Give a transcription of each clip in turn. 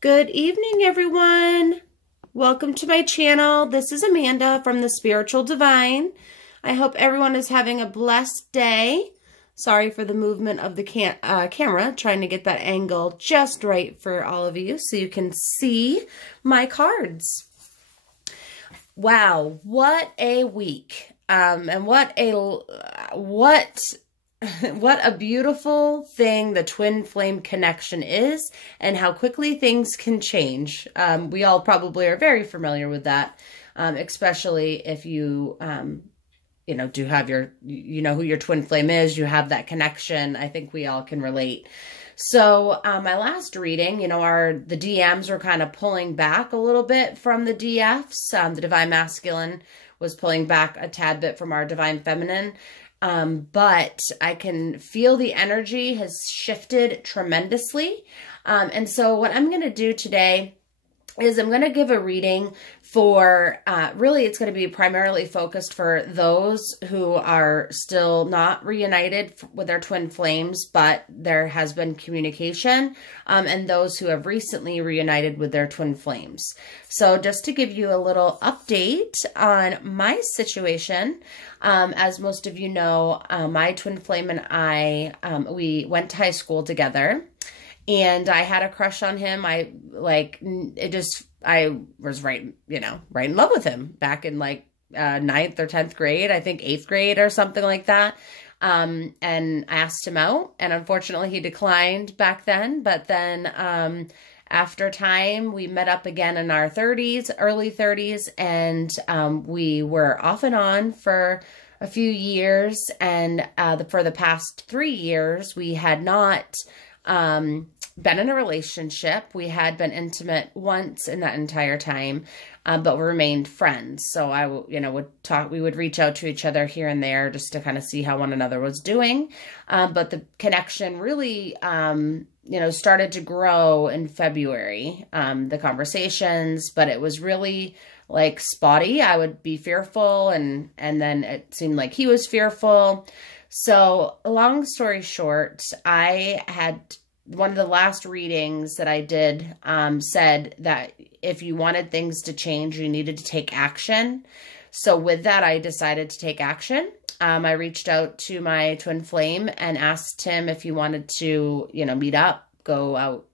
Good evening, everyone. Welcome to my channel. This is Amanda from the Spiritual Divine. I hope everyone is having a blessed day. Sorry for the movement of the camera, trying to get that angle just right for all of you so you can see my cards. Wow, what a week. And what a beautiful thing the twin flame connection is, and how quickly things can change. We all probably are very familiar with that, especially if you, do have you know who your twin flame is, you have that connection. I think we all can relate. So my last reading, the DMs were kind of pulling back a little bit from the DFs. The Divine Masculine was pulling back a tad bit from our Divine Feminine. But I can feel the energy has shifted tremendously. And so what I'm going to do today is I'm going to give a reading for, really it's going to be primarily focused for those who are still not reunited with their twin flames, but there has been communication, and those who have recently reunited with their twin flames. So just to give you a little update on my situation, as most of you know, my twin flame and I, we went to high school together. And I had a crush on him. I was right in love with him back in 9th or 10th grade, I think 8th grade or something like that. And I asked him out, and unfortunately he declined back then. But then, after time, we met up again in our early 30s, and, we were off and on for a few years. And, for the past 3 years, we had not, been in a relationship. We had been intimate once in that entire time, but we remained friends. So I, we would reach out to each other here and there just to kind of see how one another was doing. But the connection really, started to grow in February, the conversations, but it was really spotty. I would be fearful, and then it seemed like he was fearful. So long story short, I had one of the last readings that I did said that if you wanted things to change, you needed to take action. So with that, I decided to take action. I reached out to my twin flame and asked him if he wanted to, meet up, go out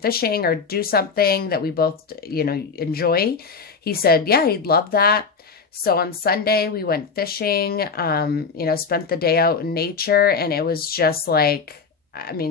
fishing, or do something that we both, enjoy. He said, yeah, he'd love that. So on Sunday, we went fishing, spent the day out in nature, and it was just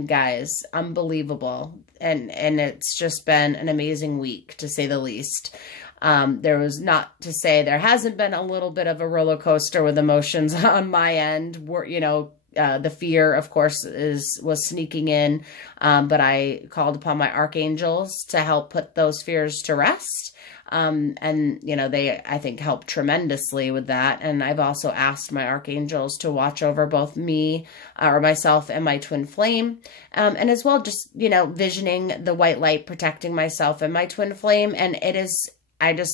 guys, unbelievable. And it's just been an amazing week, to say the least. There was not to say there hasn't been a little bit of a roller coaster with emotions on my end. The fear, of course, was sneaking in, but I called upon my archangels to help put those fears to rest. And, they, I think, helped tremendously with that. And I've also asked my archangels to watch over both me, or myself, and my twin flame. And as well, just, visioning the white light protecting myself and my twin flame. And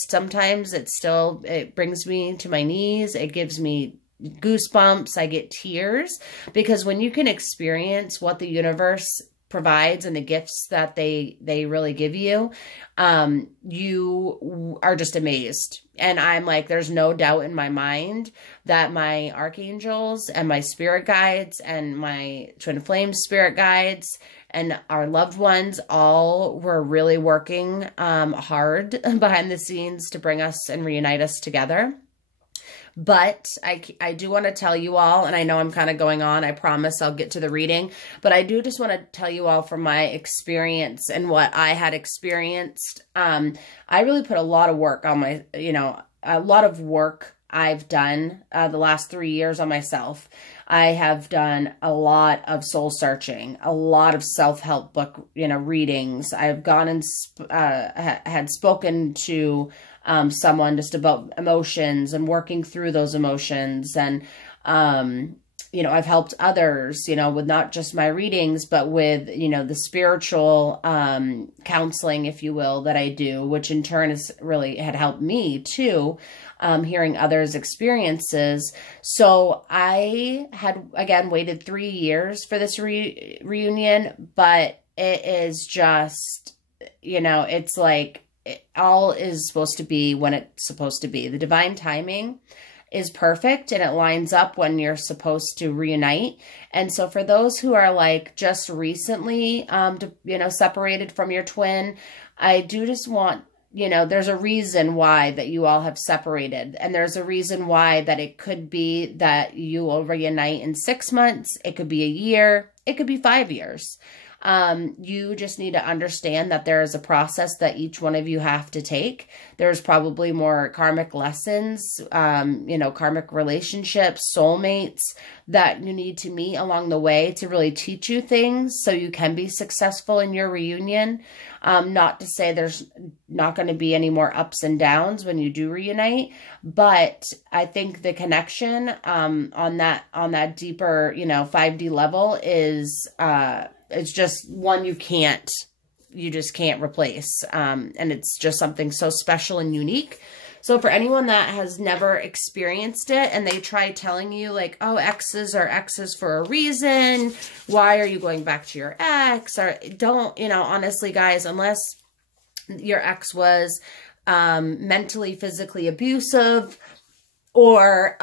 sometimes it brings me to my knees. It gives me goosebumps. I get tears, because when you can experience what the universe provides and the gifts that they really give you, you are just amazed. And I'm there's no doubt in my mind that my archangels and my spirit guides and my twin flame spirit guides and our loved ones all were really working hard behind the scenes to bring us and reunite us together. But I do want to tell you all, and I know I'm kind of going on, I promise I'll get to the reading, but I do just want to tell you all from my experience and what I had experienced. I really put a lot of work on a lot of work I've done the last 3 years on myself. I have done a lot of soul searching, a lot of self-help book, readings. I've gone and had spoken to someone just about emotions and working through those emotions. And, I've helped others, with not just my readings, but with, the spiritual counseling, if you will, that I do, which in turn had helped me too, hearing others' experiences. So I had, again, waited 3 years for this reunion, but it is just you know, it's like all is supposed to be when it's supposed to be. The divine timing is perfect, and it lines up when you're supposed to reunite. And so for those who are like just recently, you know, separated from your twin, I do just want, you know, there's a reason why that you all have separated. And there's a reason why that it could be that you will reunite in 6 months. It could be a year. It could be 5 years. You just need to understand that there is a process that each one of you have to take. There's probably more karmic lessons, you know, karmic relationships, soulmates that you need to meet along the way to really teach you things so you can be successful in your reunion. Not to say there's not going to be any more ups and downs when you do reunite, but I think the connection, on that deeper, you know, 5D level is, it's just one you just can't replace. And it's just something so special and unique. So for anyone that has never experienced it and they try telling you like, oh, exes are exes for a reason. Why are you going back to your ex? Or don't, you know, honestly, guys, unless your ex was mentally, physically abusive, or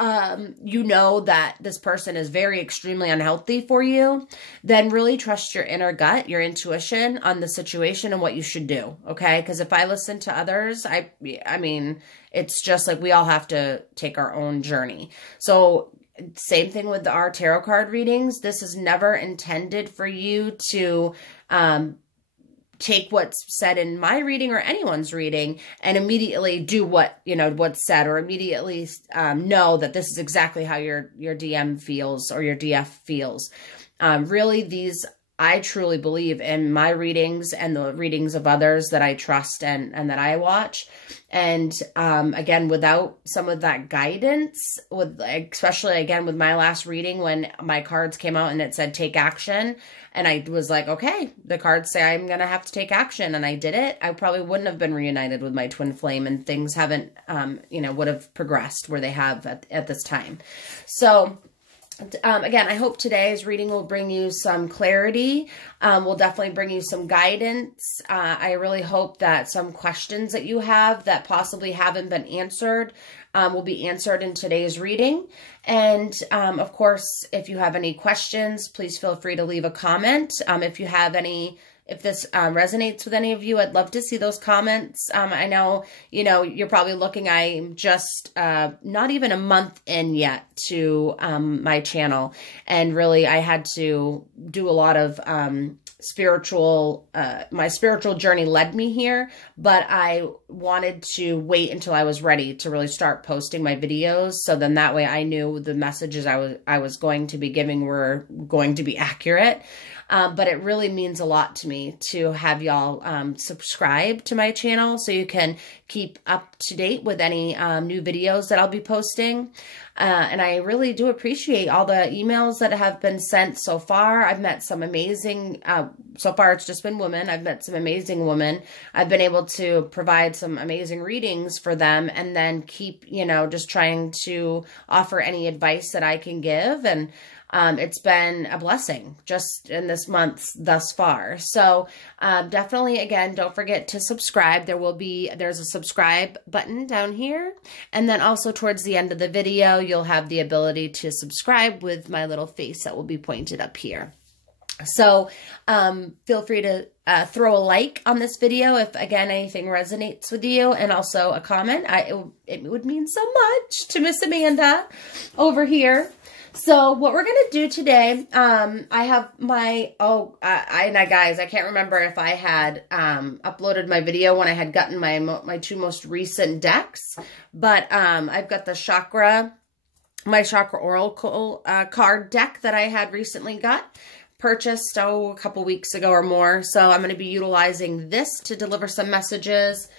you know that this person is very extremely unhealthy for you, then really trust your inner gut, your intuition on the situation and what you should do, okay? Because if I listen to others, I mean, it's just like we all have to take our own journey. So same thing with our tarot card readings. This is never intended for you to take what's said in my reading or anyone's reading and immediately do what, you know, what's said, or immediately know that this is exactly how your DM feels or your DF feels. Really, I truly believe in my readings and the readings of others that I trust and that I watch. And again, without some of that guidance, especially again with my last reading when my cards came out and it said take action, and I was like, okay, the cards say I'm going to have to take action, and I did it, I probably wouldn't have been reunited with my twin flame, and things haven't, you know, would have progressed where they have at this time. So again, I hope today's reading will bring you some clarity. Will definitely bring you some guidance. I really hope that some questions that you have that possibly haven't been answered will be answered in today's reading. And of course, if you have any questions, please feel free to leave a comment. If this resonates with any of you, I'd love to see those comments. I know, you know, you're probably looking, I'm just not even a month in yet to my channel. And really, I had to do a lot of my spiritual journey led me here, but I wanted to wait until I was ready to really start posting my videos. So then that way I knew the messages I was going to be giving were going to be accurate. But it really means a lot to me to have y'all subscribe to my channel so you can keep up to date with any new videos that I'll be posting. And I really do appreciate all the emails that have been sent so far. I've met some amazing, so far it's just been women. I've met some amazing women. I've been able to provide some amazing readings for them, and then keep, you know, just trying to offer any advice that I can give. And it's been a blessing just in this month thus far. So definitely, again, don't forget to subscribe. There's a subscribe button down here. And then also towards the end of the video, you'll have the ability to subscribe with my little face that will be pointed up here. So feel free to throw a like on this video if, again, anything resonates with you, and also a comment. It would mean so much to Miss Amanda over here. So what we're going to do today, I have my, guys, I can't remember if I had uploaded my video when I had gotten my two most recent decks, but I've got my Chakra Oracle card deck that I had recently purchased, a couple weeks ago or more. So I'm going to be utilizing this to deliver some messages.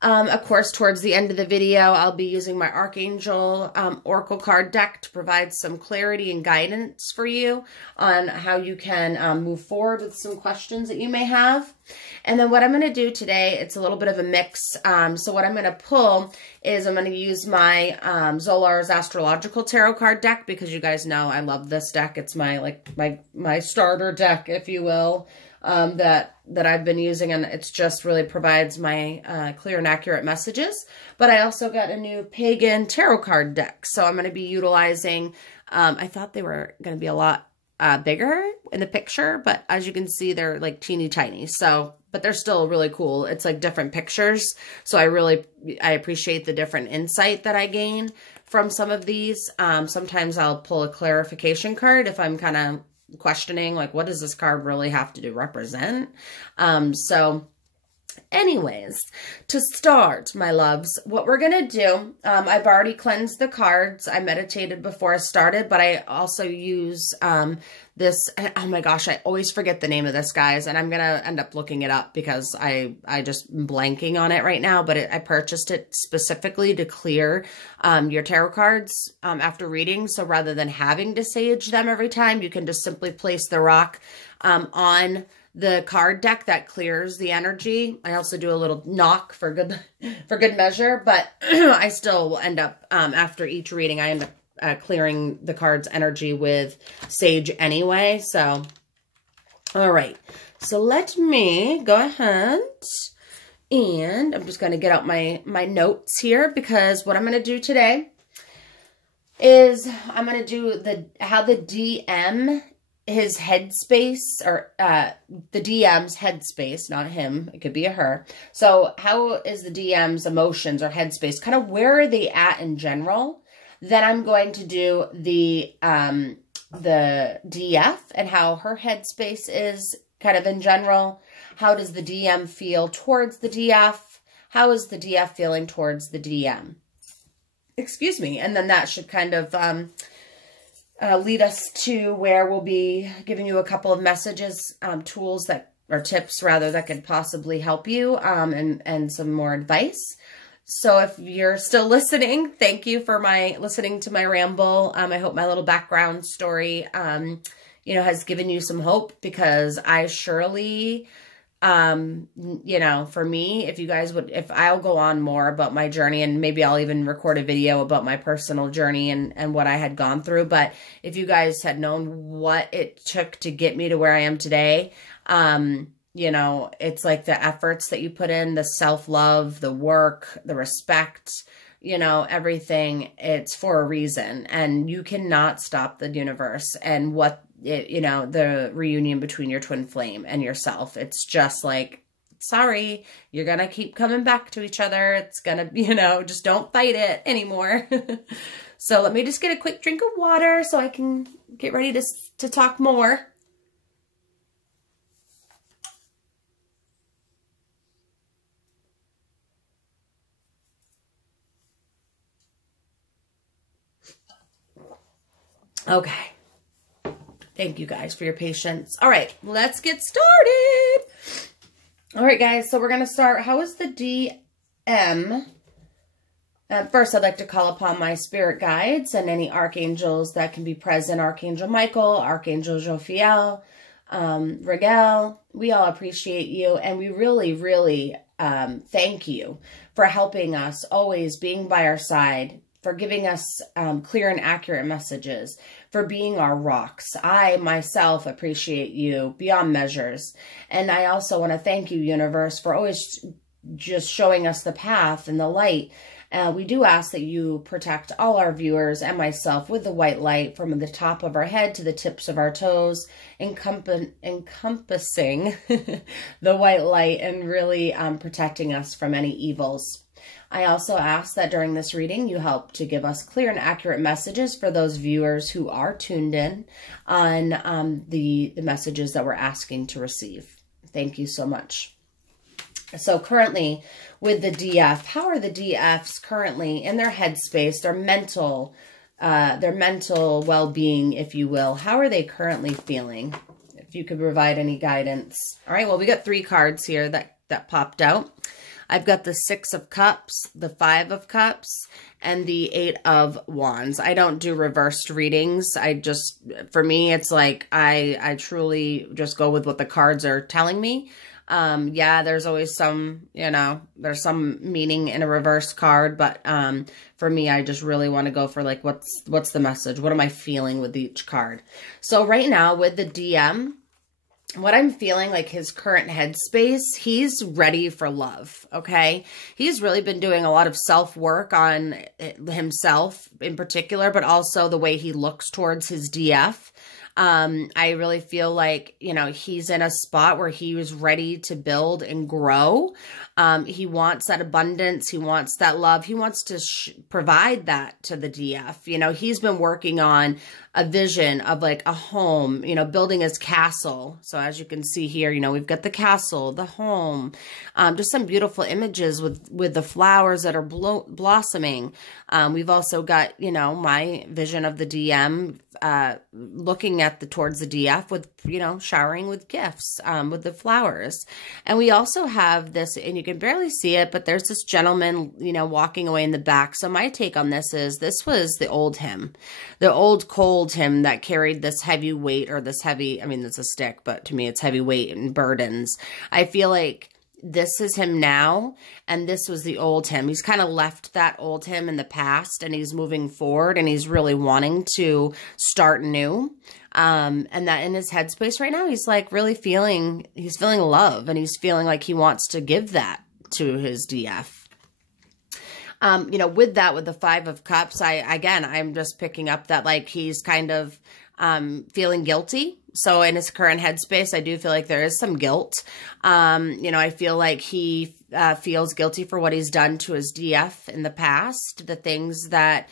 Of course, towards the end of the video, I'll be using my Archangel Oracle card deck to provide some clarity and guidance for you on how you can move forward with some questions that you may have. And then what I'm going to do today, it's a little bit of a mix. So what I'm going to pull is I'm going to use my Zolar's Astrological Tarot card deck, because you guys know I love this deck. It's my starter deck, if you will. that I've been using, and it's just really provides my clear and accurate messages. But I also got a new pagan tarot card deck, so I'm going to be utilizing, I thought they were going to be a lot bigger in the picture, but as you can see, they're like teeny tiny. So, but they're still really cool. It's like different pictures. So I appreciate the different insight that I gain from some of these. Sometimes I'll pull a clarification card if I'm kind of questioning, like, what does this card really have to represent? So anyways, to start, my loves, what we're going to do, I've already cleansed the cards. I meditated before I started, but I also use this, oh my gosh, I always forget the name of this, guys, and I'm going to end up looking it up because I just am blanking on it right now, but I purchased it specifically to clear your tarot cards after reading. So rather than having to sage them every time, you can just simply place the rock on the card deck that clears the energy. I also do a little knock for good measure, but I still will end up, after each reading, I end up clearing the card's energy with sage anyway. So, all right. So let me go ahead and I'm just going to get out my notes here, because what I'm going to do today is I'm going to do how the DM his headspace, or the DM's headspace, not him, it could be a her. So how is the DM's emotions or headspace, kind of where are they at in general? Then I'm going to do the DF and how her headspace is kind of in general. How does the DM feel towards the DF? How is the DF feeling towards the DM? Excuse me. And then that should kind of lead us to where we'll be giving you a couple of messages, tools that, or tips rather, that could possibly help you, and some more advice. So if you're still listening, thank you for listening to my ramble. I hope my little background story, has given you some hope, because I surely, for me, if I'll go on more about my journey, and maybe I'll even record a video about my personal journey and what I had gone through. But if you guys had known what it took to get me to where I am today, it's like the efforts that you put in, the self-love, the work, the respect, everything, it's for a reason, and you cannot stop the universe and the reunion between your twin flame and yourself. It's just like, sorry, you're going to keep coming back to each other. It's going to, just don't fight it anymore. So let me just get a quick drink of water so I can get ready to talk more. Okay. Thank you guys for your patience. All right, let's get started. All right, guys, so we're going to start. How is the DM? First, I'd like to call upon my spirit guides and any archangels that can be present. Archangel Michael, Archangel Jophiel, Rigel. We all appreciate you, and we really, really thank you for helping us, always being by our side, for giving us clear and accurate messages, for being our rocks. I myself appreciate you beyond measures. And I also want to thank you, universe, for always just showing us the path and the light. We do ask that you protect all our viewers and myself with the white light from the top of our head to the tips of our toes, encompassing the white light and really protecting us from any evils. I also ask that during this reading, you help to give us clear and accurate messages for those viewers who are tuned in on the messages that we're asking to receive. Thank you so much. So currently with the DF, how are the DFs currently in their headspace, their mental well-being, if you will? How are they currently feeling? If you could provide any guidance. All right, well, we got 3 cards here that popped out. I've got the 6 of Cups, the 5 of Cups, and the 8 of Wands. I don't do reversed readings. For me, it's like I truly just go with what the cards are telling me. Yeah, there's always some, there's some meaning in a reverse card, but for me, I just really want to go for like, what's the message? What am I feeling with each card? So right now with the DM, what I'm feeling, like his current headspace, he's ready for love, okay? He's really been doing a lot of self-work on himself in particular, but also the way he looks towards his DF. I really feel like, you know, he's in a spot where he was ready to build and grow. He wants that abundance. He wants that love. He wants to provide that to the DF. You know, he's been working on a vision of like a home, you know, building his castle. So as you can see here, you know, we've got the castle, the home, just some beautiful images with the flowers that are blossoming. We've also got, you know, my vision of the DM, looking at towards the DF with, you know, showering with gifts, with the flowers. And we also have this, and you can barely see it, but there's this gentleman, you know, walking away in the back. So my take on this is, this was the old him, the old cold him that carried this heavy weight, or this heavy, I mean, it's a stick, but to me it's heavy weight and burdens. I feel like this is him now, and this was the old him. He's kind of left that old him in the past, and he's moving forward, and he's really wanting to start new. And that in his headspace right now, he's like really feeling, he's feeling love, and he's feeling like he wants to give that to his DF. You know, with that, with the 5 of Cups, I'm just picking up that like he's kind of feeling guilty. So in his current headspace, I do feel like there is some guilt. You know, I feel like he feels guilty for what he's done to his DF in the past, the things that,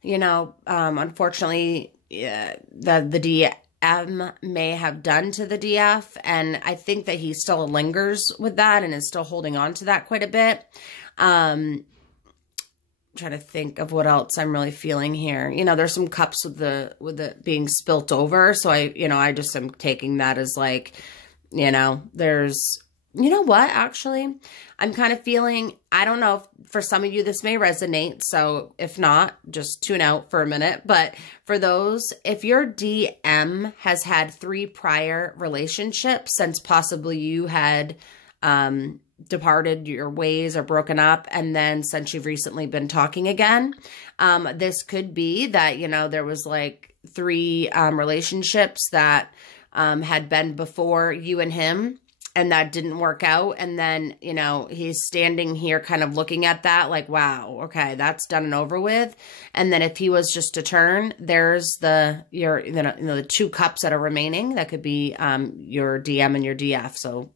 you know, unfortunately, the DM may have done to the DF. And I think that he still lingers with that and is still holding on to that quite a bit. Trying to think of what else I'm really feeling here. You know, there's some cups with the being spilt over. So I just am taking that as like, you know, there's, you know what, actually, I'm kind of feeling, I don't know if for some of you this may resonate. So if not, just tune out for a minute. But for those, if your DM has had 3 prior relationships since possibly you had, departed your ways or broken up, and then since you've recently been talking again, this could be that, you know, there was like 3 relationships that had been before you and him, and that didn't work out. And then, you know, he's standing here kind of looking at that like, wow, okay, that's done and over with. And then if he was just to turn, there's the 2 cups that are remaining. That could be your DM and your DF. So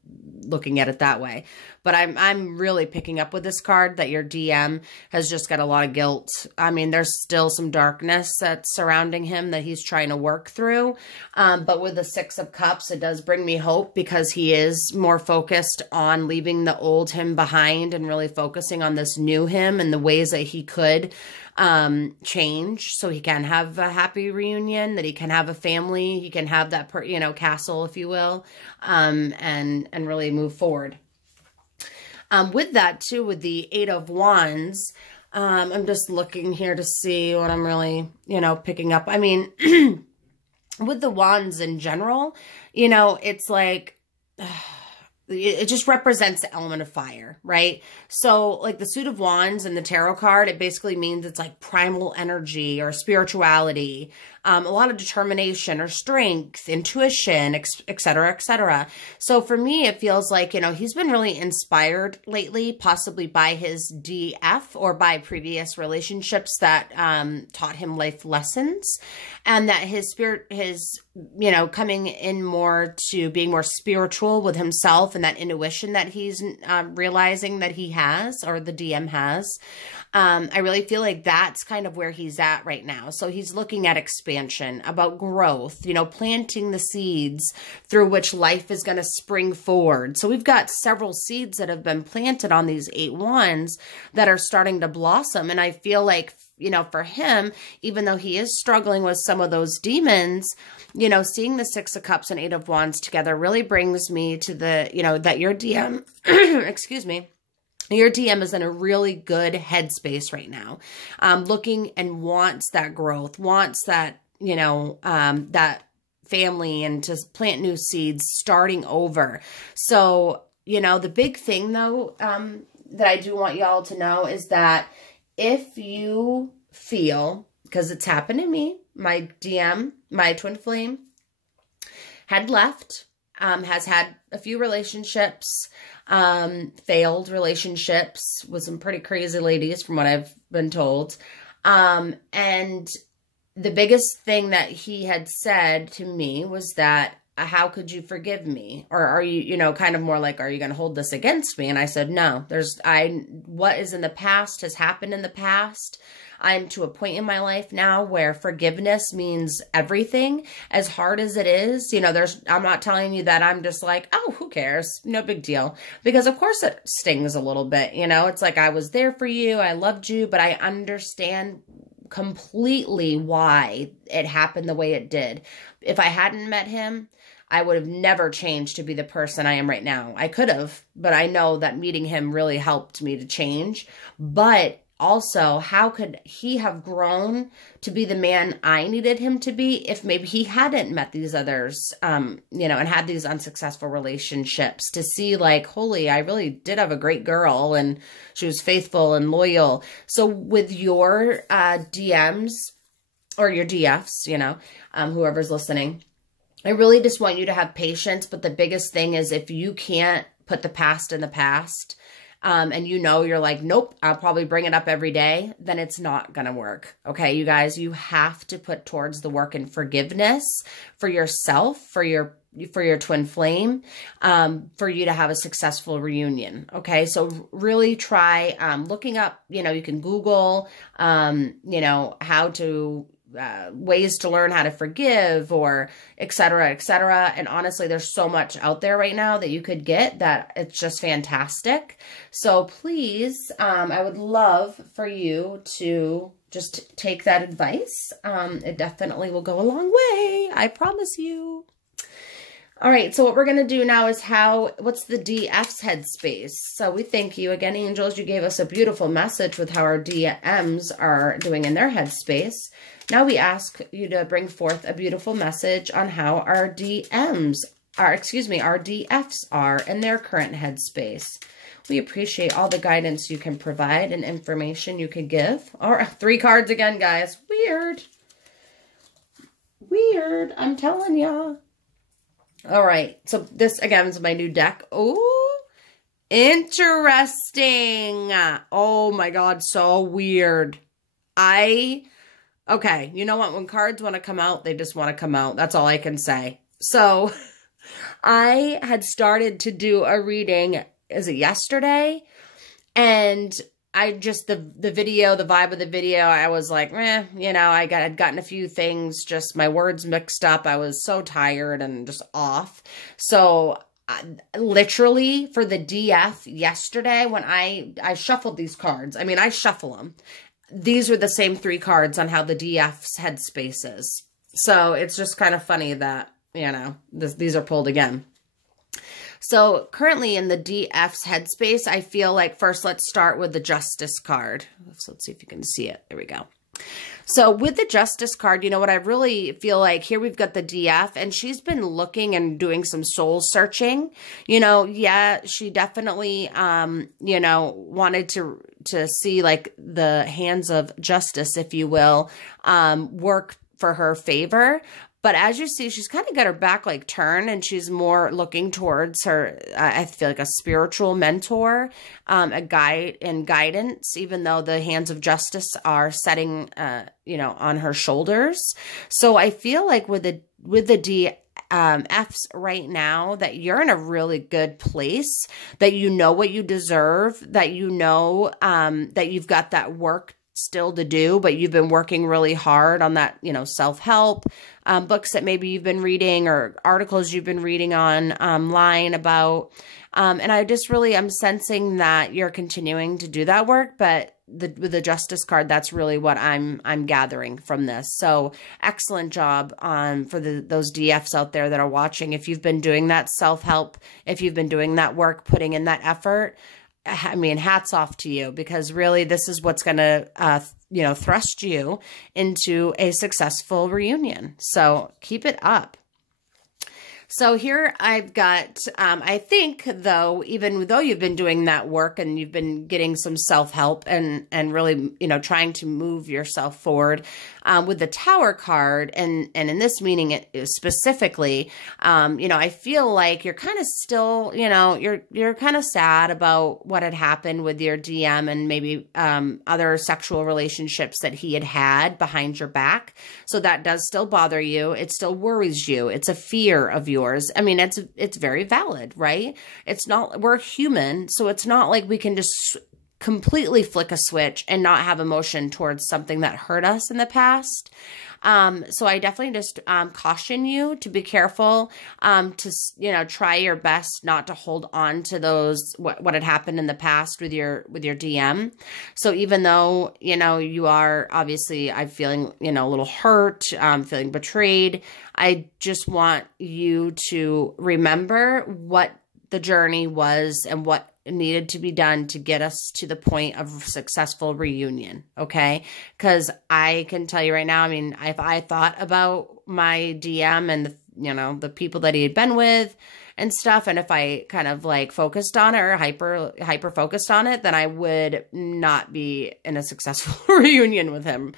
looking at it that way. But I'm really picking up with this card that your DM has just got a lot of guilt. I mean, there's still some darkness that's surrounding him that he's trying to work through. But with the 6 of Cups, it does bring me hope, because he is more focused on leaving the old him behind and really focusing on this new him and the ways that he could change so he can have a happy reunion, that he can have a family, he can have that, castle, if you will, and really move forward. With that too, with the 8 of Wands, I'm just looking here to see what I'm really, picking up. I mean, with the wands in general, it's like, it just represents the element of fire, right? So like the Suit of Wands and the tarot card, it basically means it's like primal energy or spirituality, a lot of determination or strength, intuition, et cetera, et cetera. So for me, it feels like, he's been really inspired lately, possibly by his DF or by previous relationships that taught him life lessons, and that his spirit, coming in more to being more spiritual with himself, and that intuition that he's realizing that he has, or the DM has. I really feel like that's kind of where he's at right now. So he's looking at expansion, about growth, planting the seeds through which life is going to spring forward. So we've got several seeds that have been planted on these 8 wands that are starting to blossom. And I feel like, for him, even though he is struggling with some of those demons, seeing the 6 of Cups and 8 of Wands together really brings me to the, that your DM, excuse me, your DM is in a really good headspace right now, looking and wants that growth, wants that, that family, and to plant new seeds, starting over. So, the big thing though, that I do want y'all to know is that if you feel, because it's happened to me, my DM, my twin flame had left, has had a few relationships, failed relationships with some pretty crazy ladies from what I've been told. And the biggest thing that he had said to me was that, how could you forgive me? Or are you, you know, kind of more like, are you going to hold this against me? And I said, no, what is in the past has happened in the past. I'm to a point in my life now where forgiveness means everything, as hard as it is. You know, I'm not telling you that I'm just like, oh, who cares? No big deal. Because of course it stings a little bit. You know, it's like, I was there for you. I loved you, but I understand completely why it happened the way it did. If I hadn't met him, I would have never changed to be the person I am right now. I could have, but I know that meeting him really helped me to change. But also, how could he have grown to be the man I needed him to be if maybe he hadn't met these others, you know, and had these unsuccessful relationships, to see like, holy, I really did have a great girl and she was faithful and loyal. So with your DMs or your DFs, you know, whoever's listening, I really just want you to have patience. But the biggest thing is, if you can't put the past in the past, and you know, you're like, nope, I'll probably bring it up every day, then it's not going to work. Okay, you guys, you have to put towards the work in forgiveness for yourself, for your twin flame, for you to have a successful reunion. Okay, so really try looking up, you know, you can Google, you know, how to ways to learn how to forgive, or et cetera, et cetera. And honestly, there's so much out there right now that you could get that it's just fantastic. So please, I would love for you to just take that advice. It definitely will go a long way. I promise you. All right, so what we're going to do now is what's the DF's headspace? So we thank you again, angels. You gave us a beautiful message with how our DMs are doing in their headspace. Now we ask you to bring forth a beautiful message on how our DFs are in their current headspace. We appreciate all the guidance you can provide and information you can give. All right, 3 cards again, guys. Weird. Weird, I'm telling ya. All right, so this, again, is my new deck. Oh, interesting. Oh, my God, so weird. Okay, you know what? When cards want to come out, they just want to come out. That's all I can say. So I had started to do a reading, is it yesterday? And I just, the video, the vibe of the video, I was like, you know, I'd gotten a few things, just my words mixed up. I was so tired and just off. So literally for the DF yesterday, when I shuffled these cards, I mean, I shuffle them. These were the same 3 cards on how the DF's headspace is. So it's just kind of funny that, you know, these are pulled again. So currently in the DF's headspace, I feel like first let's start with the Justice card. So let's see if you can see it. There we go. So with the Justice card, you know what, I really feel like here we've got the DF, and she's been looking and doing some soul searching. You know, yeah, she definitely, you know, wanted to see like the hands of justice, if you will, work for her favor. But as you see, she's kind of got her back like turned, and she's more looking towards her, I feel like a spiritual mentor, a guide and guidance, even though the hands of justice are setting, you know, on her shoulders. So I feel like with the DFs right now, that you're in a really good place, that you know what you deserve, that you know that you've got that work still to do, but you've been working really hard on that, you know, self-help books that maybe you've been reading, or articles you've been reading online about. And I just really am sensing that you're continuing to do that work, but with the Justice card, that's really what I'm gathering from this. So excellent job for those DFs out there that are watching. If you've been doing that self-help, if you've been doing that work, putting in that effort, I mean, hats off to you, because really this is what's going to, you know, thrust you into a successful reunion. So keep it up. So here I've got, I think though, even though you've been doing that work and you've been getting some self-help and really, trying to move yourself forward, with the Tower card and in this meaning it is specifically, I feel like you're kind of still, you're kind of sad about what had happened with your DM and maybe, other sexual relationships that he had behind your back. So that does still bother you. It still worries you. It's a fear of yours. I mean, it's very valid, right? It's not, we're human. So it's not like we can just completely flick a switch and not have emotion towards something that hurt us in the past. So I definitely just caution you to be careful, to try your best not to hold on to those what had happened in the past with your DM. So even though you are obviously I'm feeling a little hurt, feeling betrayed, I just want you to remember what the journey was and what needed to be done to get us to the point of successful reunion. Okay. Cause I can tell you right now, I mean, if I thought about my DM and the people that he had been with and stuff, and if I kind of like focused on it or hyper focused on it, then I would not be in a successful reunion with him.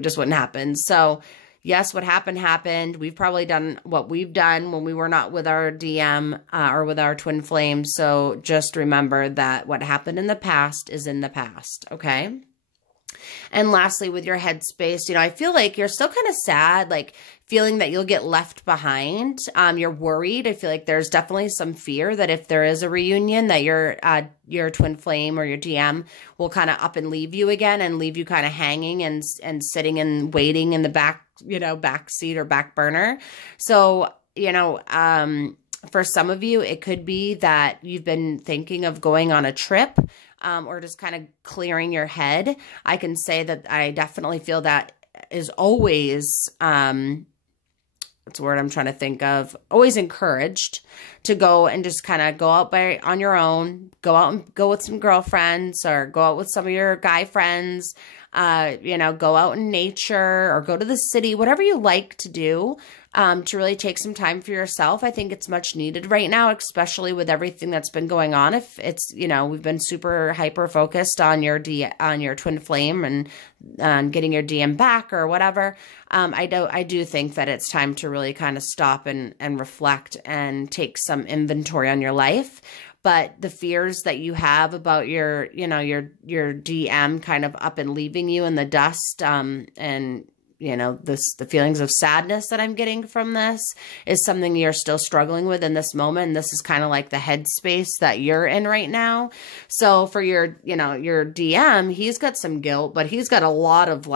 Just wouldn't happen. So yes, what happened. We've probably done what we've done when we were not with our DM or with our twin flame. So just remember that what happened in the past is in the past. Okay. And lastly, with your headspace, I feel like you're still kind of sad, like feeling that you'll get left behind. You're worried. I feel like there's definitely some fear that if there is a reunion that your twin flame or your DM will kind of up and leave you again and leave you kind of hanging and sitting and waiting in the back seat or back burner. So, for some of you, it could be that you've been thinking of going on a trip, or just kind of clearing your head. I can say that I definitely feel that is always, what's the word I'm trying to think of? Always encouraged to go and just kind of go out on your own, go out and go with some girlfriends or go out with some of your guy friends, go out in nature or go to the city, whatever you like to do, to really take some time for yourself. I think it's much needed right now, especially with everything that's been going on. If it's, we've been super hyper focused on your twin flame and getting your DM back or whatever. I do think that it's time to really kind of stop and reflect and take some inventory on your life. But the fears that you have about your DM kind of up and leaving you in the dust, and the feelings of sadness that I'm getting from this is something you're still struggling with in this moment. And this is kind of like the headspace that you're in right now. So for your DM, he's got some guilt, but he's got a lot of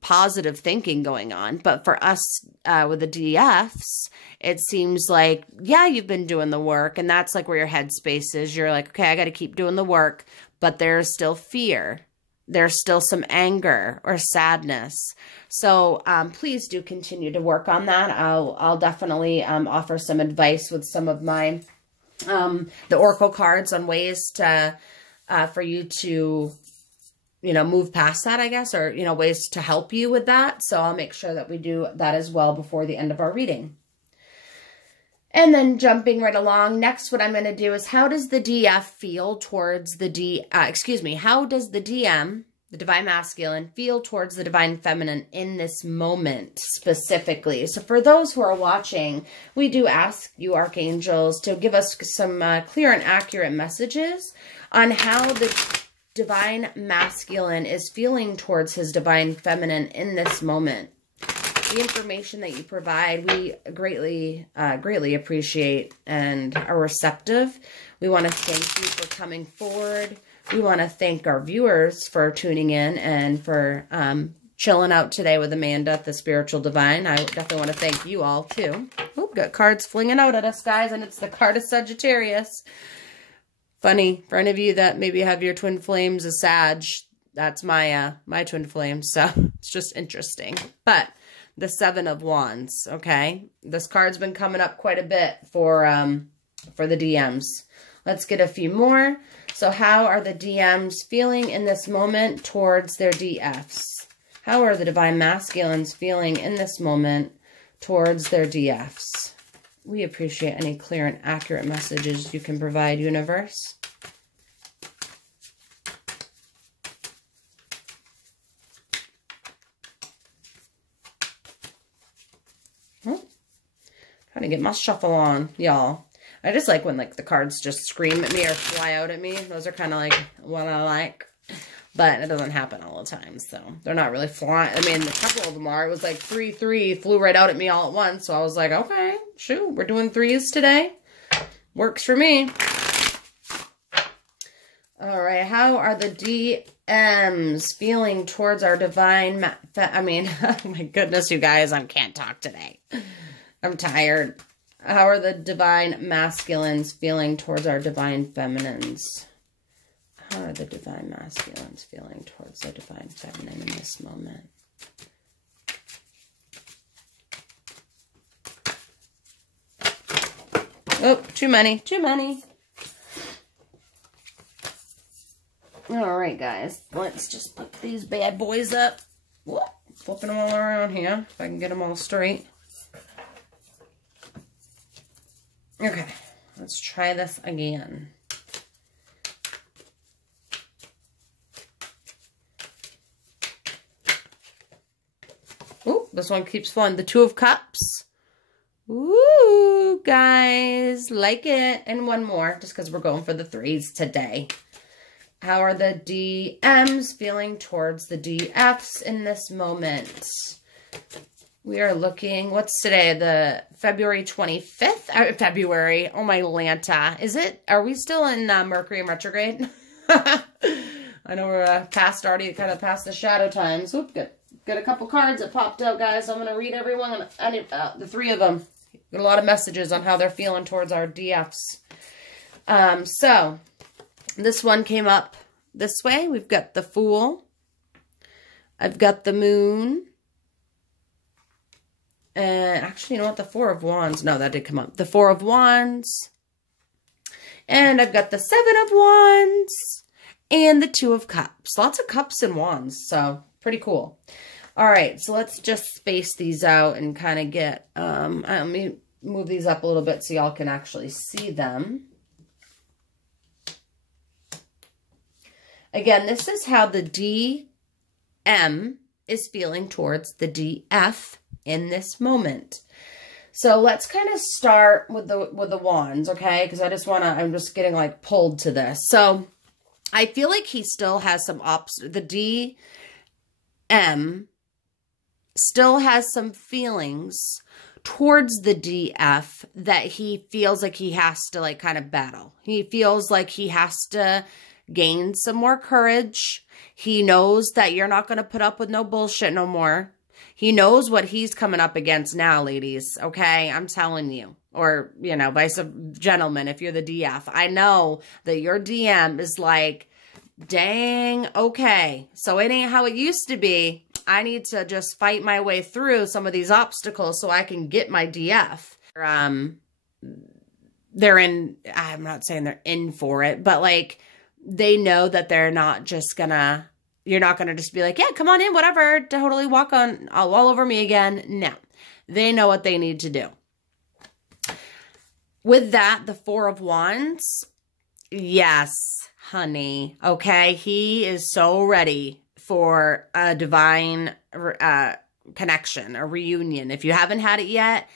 positive thinking going on. But for us, with the DFs, it seems like, yeah, you've been doing the work and that's like where your headspace is. You're like, okay, I got to keep doing the work, but there's still fear. There's still some anger or sadness. So, please do continue to work on that. I'll definitely, offer some advice with some of my, the Oracle cards on ways to, for you to, move past that, I guess, or, ways to help you with that. So I'll make sure that we do that as well before the end of our reading. And then jumping right along, next what I'm going to do is how does the DF feel towards how does the DM, the Divine Masculine, feel towards the Divine Feminine in this moment specifically? So for those who are watching, we do ask you archangels to give us some clear and accurate messages on how the Divine Masculine is feeling towards his Divine Feminine in this moment. The information that you provide, we greatly appreciate and are receptive. We want to thank you for coming forward. We want to thank our viewers for tuning in and for chilling out today with Amanda, the Spiritual Divine. I definitely want to thank you all too. Oh, got cards flinging out at us, guys, and it's the card of Sagittarius. Funny, for any of you that maybe have your twin flames a Sag, that's my twin flame, so it's just interesting. But the Seven of Wands, okay? This card's been coming up quite a bit for the DMs. Let's get a few more. So how are the DMs feeling in this moment towards their DFs? How are the Divine Masculines feeling in this moment towards their DFs? We appreciate any clear and accurate messages you can provide, universe. Trying to get my shuffle on, y'all. I just like when like the cards just scream at me or fly out at me. Those are kind of like what I like. But it doesn't happen all the time, so they're not really flying. I mean, a couple of them are. It was like 3-3 flew right out at me all at once. So I was like, okay, shoot, we're doing threes today. Works for me. All right, how are the DMs feeling towards our divine... oh my goodness, you guys, I can't talk today. I'm tired. How are the divine masculines feeling towards our divine feminines? How are the divine masculines feeling towards the divine feminine in this moment? Oh, too many. Too many. All right, guys. Let's just put these bad boys up. Whoa, flipping them all around here. If I can get them all straight. Okay. Let's try this again. Ooh, this one keeps flowing. The Two of Cups. Ooh, guys. Like it. And one more, just because we're going for the threes today. How are the DMs feeling towards the DFs in this moment? We are looking, what's today? The February 25th? February. Oh, my Lanta. Is it? Are we still in Mercury in retrograde? I know we're already kind of past the shadow times. Oop, got a couple cards that popped out, guys. I'm going to read everyone, the three of them. Got a lot of messages on how they're feeling towards our DFs. So, this one came up this way. We've got the Fool. I've got the Moon. And actually, you know what? The Four of Wands. No, that did come up. The Four of Wands. And I've got the Seven of Wands. And the Two of Cups. Lots of cups and wands. So, pretty cool. All right. So, let's just space these out and kind of get... let me move these up a little bit so y'all can actually see them. Again, this is how the DM is feeling towards the DF in this moment. So let's kind of start with the wands, okay? Because I'm just getting like pulled to this. So I feel like he still has some the DM still has some feelings towards the DF that he feels like he has to like kind of battle. He feels like he has to gain some more courage. He knows that you're not going to put up with no bullshit no more. He knows what he's coming up against now, ladies. Okay, I'm telling you. Or, you know, vice gentlemen, if you're the DF. I know that your DM is like, dang, okay, so it ain't how it used to be. I need to just fight my way through some of these obstacles so I can get my DF. They're in, I'm not saying they're in for it, but like, they know that they're not just gonna, you're not gonna just be like, yeah, come on in, whatever, totally walk on all over me again. No, they know what they need to do. With that, the Four of Wands, yes, honey, okay, he is so ready for a divine connection, a reunion. If you haven't had it yet,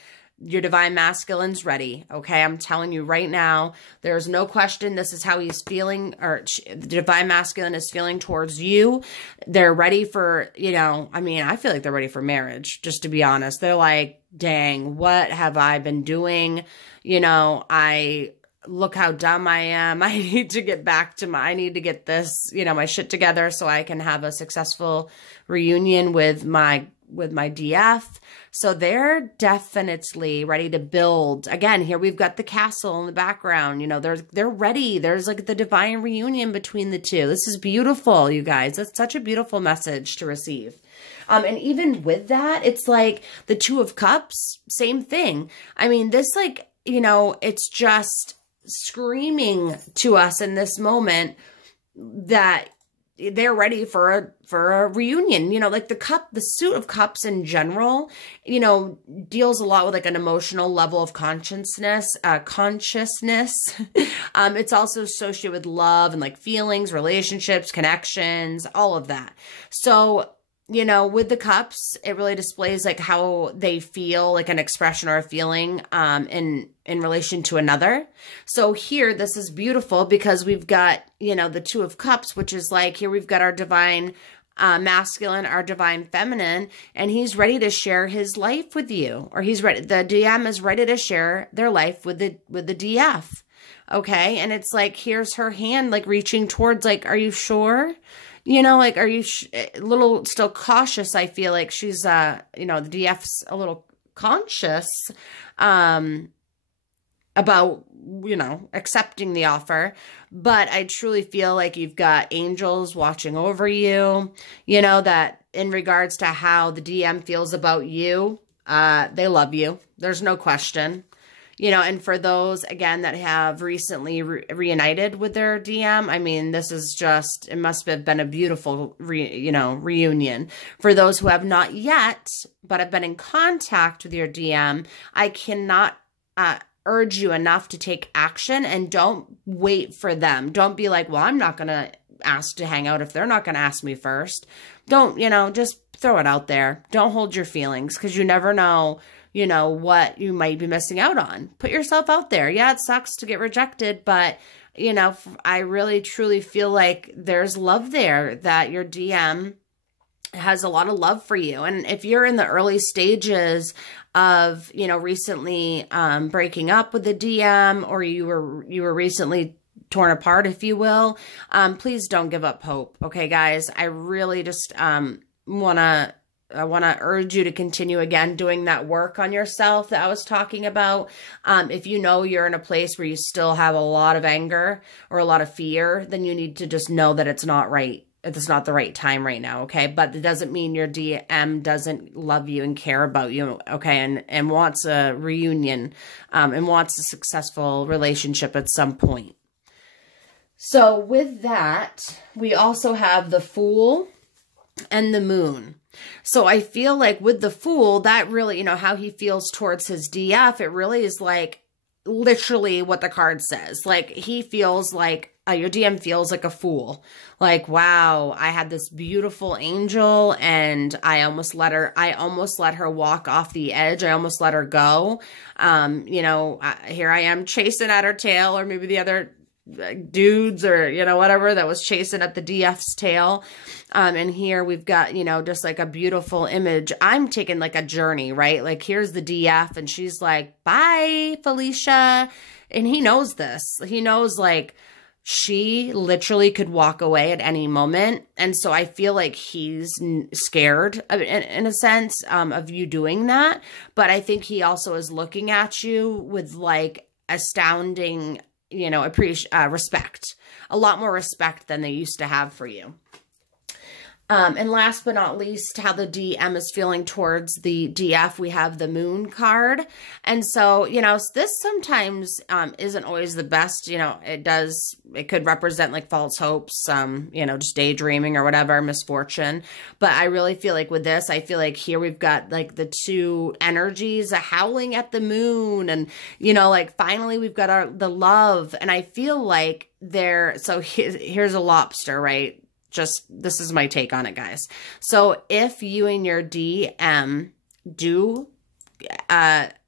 your divine masculine's ready, okay? I'm telling you right now, there's no question this is how he's feeling, or the divine masculine is feeling towards you. They're ready for, you know, I mean, I feel like they're ready for marriage, just to be honest. They're like, dang, what have I been doing? You know, look how dumb I am. I need to get back to I need to get this, you know, my shit together so I can have a successful reunion with my DF. So they're definitely ready to build. Again, here we've got the castle in the background. You know, they're ready. There's like the divine reunion between the two. This is beautiful, you guys. That's such a beautiful message to receive. And even with that, it's like the Two of Cups, same thing. I mean, this like, you know, it's just screaming to us in this moment that they're ready for a reunion. You know, like the suit of cups in general, you know, deals a lot with like an emotional level of consciousness. It's also associated with love and like feelings, relationships, connections, all of that. So, you know, with the cups, it really displays like how they feel, like an expression or a feeling in relation to another. So here, this is beautiful because we've got, you know, the Two of Cups, which is like, here we've got our divine masculine, our divine feminine, and he's ready to share his life with you, or he's ready. The DM is ready to share their life with the DF. Okay. And it's like, here's her hand, like reaching towards, like, are you sure? You know, like, are you a little still cautious? I feel like she's, you know, the DF's a little conscious, about, you know, accepting the offer. But I truly feel like you've got angels watching over you, you know, that in regards to how the DM feels about you, they love you. There's no question. You know, and for those, again, that have recently reunited with their DM, I mean, this is just, it must have been a beautiful, reunion. For those who have not yet, but have been in contact with your DM, I cannot urge you enough to take action, and don't wait for them. Don't be like, well, I'm not going to ask to hang out if they're not going to ask me first. Don't, you know, just throw it out there. Don't hold your feelings, because you never know, you know, what you might be missing out on. Put yourself out there. Yeah, it sucks to get rejected, but, you know, I really truly feel like there's love there, that your DM has a lot of love for you. And if you're in the early stages of, you know, recently breaking up with the DM, or you were recently torn apart, if you will, please don't give up hope. Okay, guys, I really just I want to urge you to continue, again, doing that work on yourself that I was talking about. If you know you're in a place where you still have a lot of anger or a lot of fear, then you need to just know that it's not right. It's not the right time right now, okay? But it doesn't mean your DM doesn't love you and care about you, okay? And wants a reunion, and wants a successful relationship at some point. So with that, we also have the Fool and the Moon. So I feel like with the Fool, that really, you know, how he feels towards his DF, it really is like literally what the card says. Like, he feels like, your DM feels like a fool. Like, wow, I had this beautiful angel and I almost let her walk off the edge. I almost let her go. You know, here I am chasing at her tail, or maybe the other dudes, or, you know, whatever that was chasing at the DF's tail. And here we've got, you know, just like a beautiful image. I'm taking like a journey, right? Like, here's the DF and she's like, bye, Felicia. And he knows this. He knows, like, she literally could walk away at any moment. And so I feel like he's scared in a sense, of you doing that. But I think he also is looking at you with like astounding, you know, respect, a lot more respect than they used to have for you. And last but not least, how the DM is feeling towards the DF, we have the Moon card. And so, you know, this sometimes isn't always the best. You know, it could represent like false hopes, you know, just daydreaming or whatever, misfortune. But I really feel like with this, I feel like here we've got like the two energies howling at the moon, and, you know, like finally we've got the love. And I feel like so here's a lobster, right? Just, this is my take on it, guys. So if you and your DM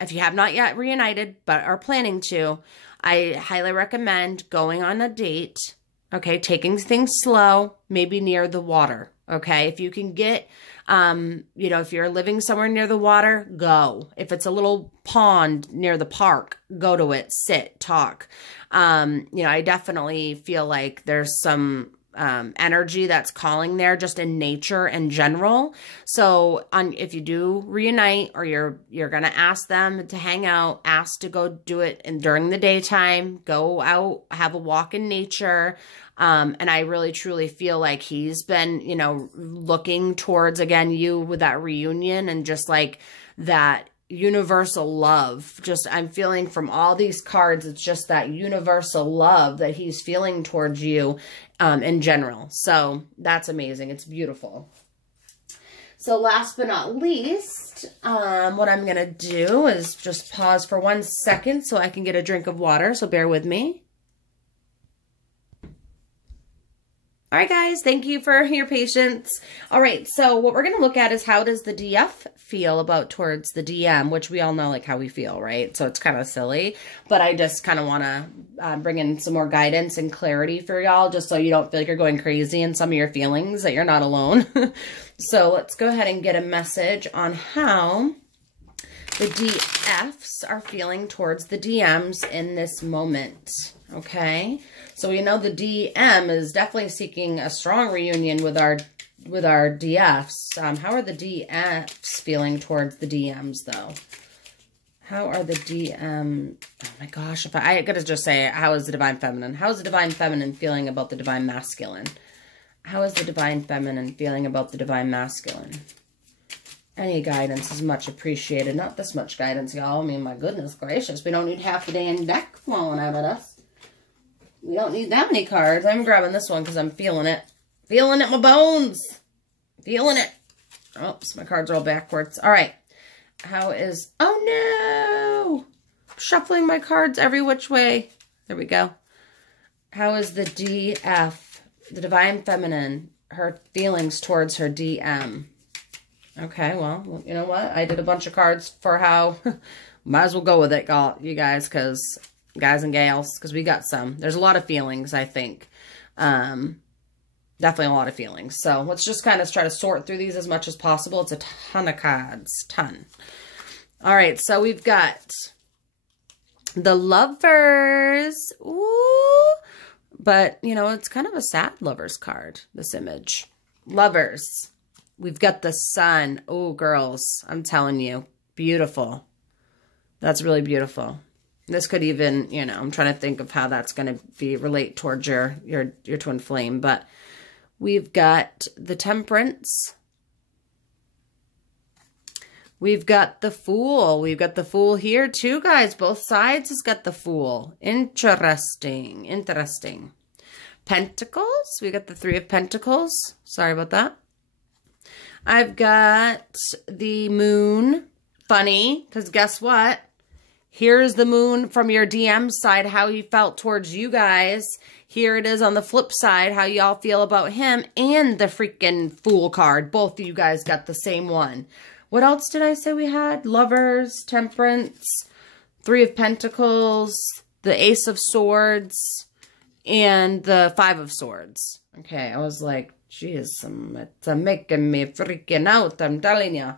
if you have not yet reunited, but are planning to, I highly recommend going on a date, okay? Taking things slow, maybe near the water, okay? If you can get, you know, if you're living somewhere near the water, go. If it's a little pond near the park, go to it, sit, talk. You know, I definitely feel like there's some energy that's calling there, just in nature in general. So if you do reunite, or you're going to ask them to hang out, ask to go do it during the daytime, go out, have a walk in nature. And I really truly feel like he's been, you know, looking towards, again, you with that reunion, and just like that, universal love. Just, I'm feeling from all these cards, it's just that universal love that he's feeling towards you in general. So that's amazing. It's beautiful. So last but not least, what I'm going to do is just pause for 1 second so I can get a drink of water. So bear with me. All right, guys, thank you for your patience. All right, so what we're going to look at is how does the DF feel about towards the DM, which we all know like how we feel, right? So it's kind of silly, but I just kind of want to bring in some more guidance and clarity for y'all, just so you don't feel like you're going crazy in some of your feelings, that you're not alone. So let's go ahead and get a message on how the DFs are feeling towards the DMs in this moment, okay? So we know the DM is definitely seeking a strong reunion with our DFs. How are the DFs feeling towards the DMs, though? How are the DM... Oh, my gosh. If I got to just say, how is the Divine Feminine? How is the Divine Feminine feeling about the Divine Masculine? How is the Divine Feminine feeling about the Divine Masculine? Any guidance is much appreciated. Not this much guidance, y'all. I mean, my goodness gracious. We don't need half the dang deck flowing out at us. We don't need that many cards. I'm grabbing this one because I'm feeling it. Feeling it in my bones. Feeling it. Oops, my cards are all backwards. All right. How is... Oh, no. Shuffling my cards every which way. There we go. How is the DF, the Divine Feminine, her feelings towards her DM? Okay, well, you know what? I did a bunch of cards for how... Might as well go with it, you guys, because... Guys and gals, because we got some. There's a lot of feelings, I think. Definitely a lot of feelings. So let's just kind of try to sort through these as much as possible. It's a ton of cards. Ton. All right, so we've got the Lovers. Ooh. But, you know, it's kind of a sad Lovers card, this image. Lovers. We've got the Sun. Oh, girls, I'm telling you. Beautiful. That's really beautiful. This could even, you know, I'm trying to think of how that's going to relate towards your twin flame. But we've got the Temperance. We've got the Fool. We've got the Fool here too, guys. Both sides has got the Fool. Interesting. Interesting. Pentacles. We got the Three of Pentacles. Sorry about that. I've got the Moon. Funny, because guess what? Here's the Moon from your DM side, how he felt towards you guys. Here it is on the flip side, how y'all feel about him, and the freaking Fool card. Both of you guys got the same one. What else did I say we had? Lovers, Temperance, Three of Pentacles, the Ace of Swords, and the Five of Swords. Okay, I was like, geez, it's making me freaking out, I'm telling you.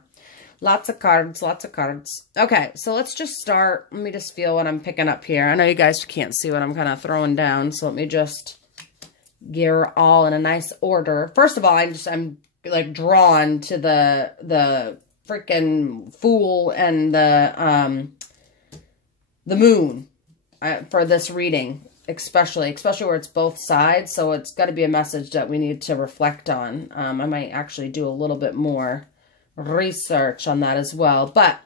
Lots of cards, lots of cards. Okay, so let's just start. Let me just feel what I'm picking up here. I know you guys can't see what I'm kind of throwing down, so let me just get her all in a nice order. First of all, I'm like drawn to the freaking Fool and the Moon for this reading, especially where it's both sides. So it's got to be a message that we need to reflect on. I might actually do a little bit more research on that as well. But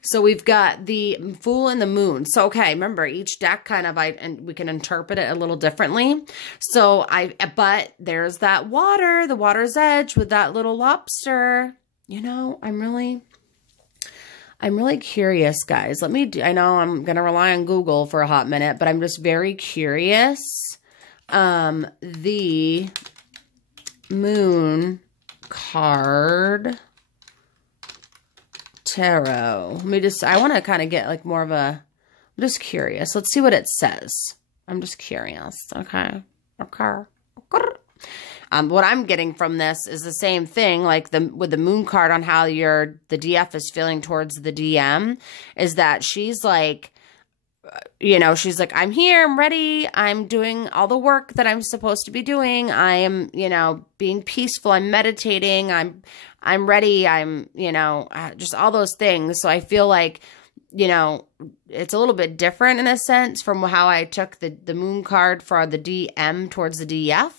so we've got the Fool and the Moon. So okay, remember each deck kind of and we can interpret it a little differently. So but there's that water, the water's edge with that little lobster. You know, I'm really curious, guys. I know I'm gonna rely on Google for a hot minute, but I'm just very curious. The Moon card tarot. I want to kind of get like more of I'm just curious. Let's see what it says. I'm just curious. Okay. Okay. What I'm getting from this is the same thing, like with the Moon card on how the DF is feeling towards the DM, is that she's like, you know, she's like, I'm here, I'm ready, I'm doing all the work that I'm supposed to be doing, I am, you know, being peaceful, I'm meditating, I'm ready, I'm, you know, just all those things. So I feel like, you know, it's a little bit different in a sense from how I took the moon card for the DM towards the DF.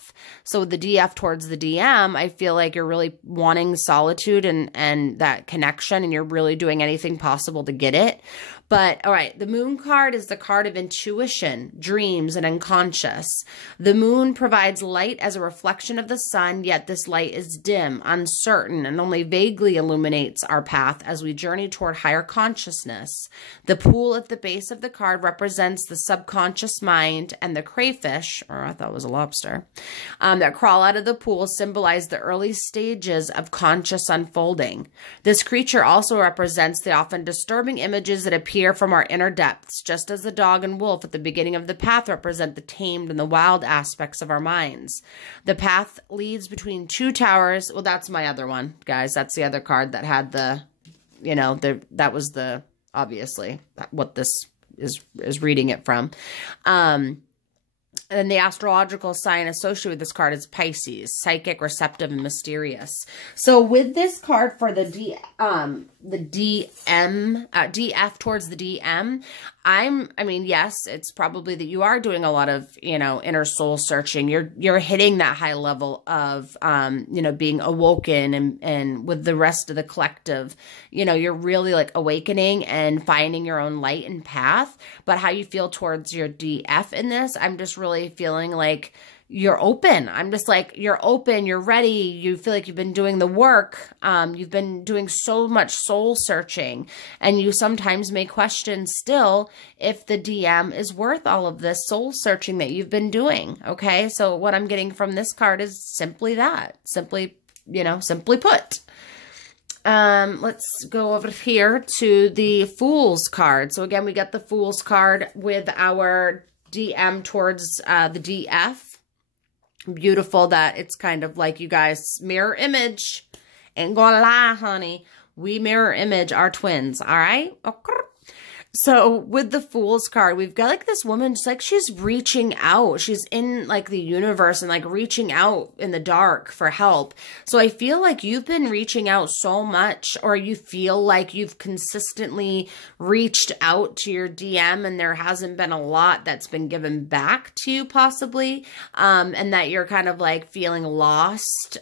So the DF towards the DM, I feel like you're really wanting solitude and that connection, and you're really doing anything possible to get it. But all right, the moon card is the card of intuition, dreams, and unconscious. The moon provides light as a reflection of the sun, yet this light is dim, uncertain, and only vaguely illuminates our path as we journey toward higher consciousness. The pool at the base of the card represents the subconscious mind, and the crayfish, or I thought it was a lobster, that crawl out of the pool symbolize the early stages of conscious unfolding. This creature also represents the often disturbing images that appear from our inner depths, just as the dog and wolf at the beginning of the path represent the tamed and the wild aspects of our minds. The path leads between two towers. Well, that's my other one, guys. That's the other card that had the, that was the, obviously, what this is reading it from. And the astrological sign associated with this card is Pisces, psychic, receptive, and mysterious. So with this card for the DF towards the DM, yes, it's probably that you are doing a lot of, inner soul searching. You're hitting that high level of, being awoken and with the rest of the collective, you're really like awakening and finding your own light and path. But how you feel towards your DF in this, I'm just really feeling like you're open. I'm just like, you're open, you're ready. You feel like you've been doing the work. You've been doing so much soul searching, and you sometimes may question still if the DM is worth all of this soul searching that you've been doing. Okay. So what I'm getting from this card is simply that, simply put. Let's go over here to the Fool's card. So again, we got the Fool's card with our DM towards the DF. Beautiful that it's kind of like you guys mirror image. Ain't gonna lie, honey. We mirror image our twins. All right. Okay. So with the Fool's card, we've got like this woman, just like she's reaching out. She's in like the universe and like reaching out in the dark for help. So I feel like you've been reaching out so much, or you feel like you've consistently reached out to your DM and there hasn't been a lot that's been given back to you possibly. And that you're kind of like feeling lost.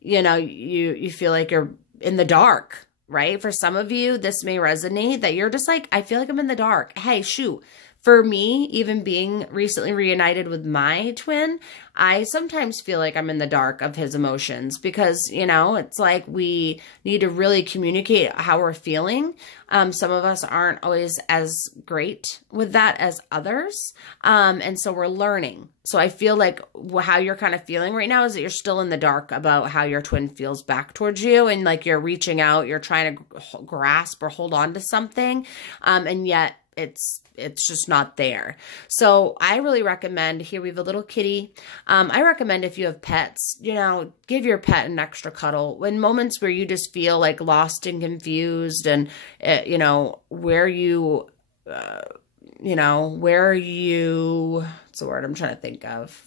You feel like you're in the dark. Right? For some of you, this may resonate that you're just like, I feel like I'm in the dark. Hey, shoot. For me, even being recently reunited with my twin, I sometimes feel like I'm in the dark of his emotions because, it's like we need to really communicate how we're feeling. Some of us aren't always as great with that as others. And so we're learning. So I feel like how you're kind of feeling right now is that you're still in the dark about how your twin feels back towards you. And like you're reaching out, you're trying to grasp or hold on to something. And yet it's just not there. So I really recommend, here we have a little kitty. I recommend if you have pets, give your pet an extra cuddle when moments where you just feel like lost and confused and, where you, what's the word I'm trying to think of?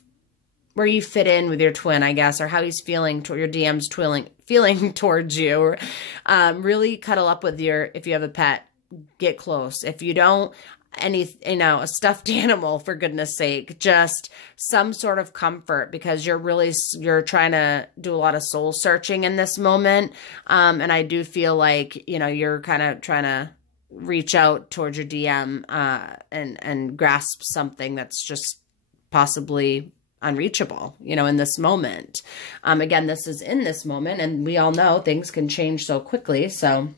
Where you fit in with your twin, I guess, or how he's feeling toward your DM's feeling towards you. Really cuddle up with if you have a pet, get close. If you don't, a stuffed animal, for goodness sake, just some sort of comfort because you're trying to do a lot of soul searching in this moment. And I do feel like, you're kind of trying to reach out towards your DM, and grasp something that's just possibly unreachable, in this moment. Again, this is in this moment, and we all know things can change so quickly. So,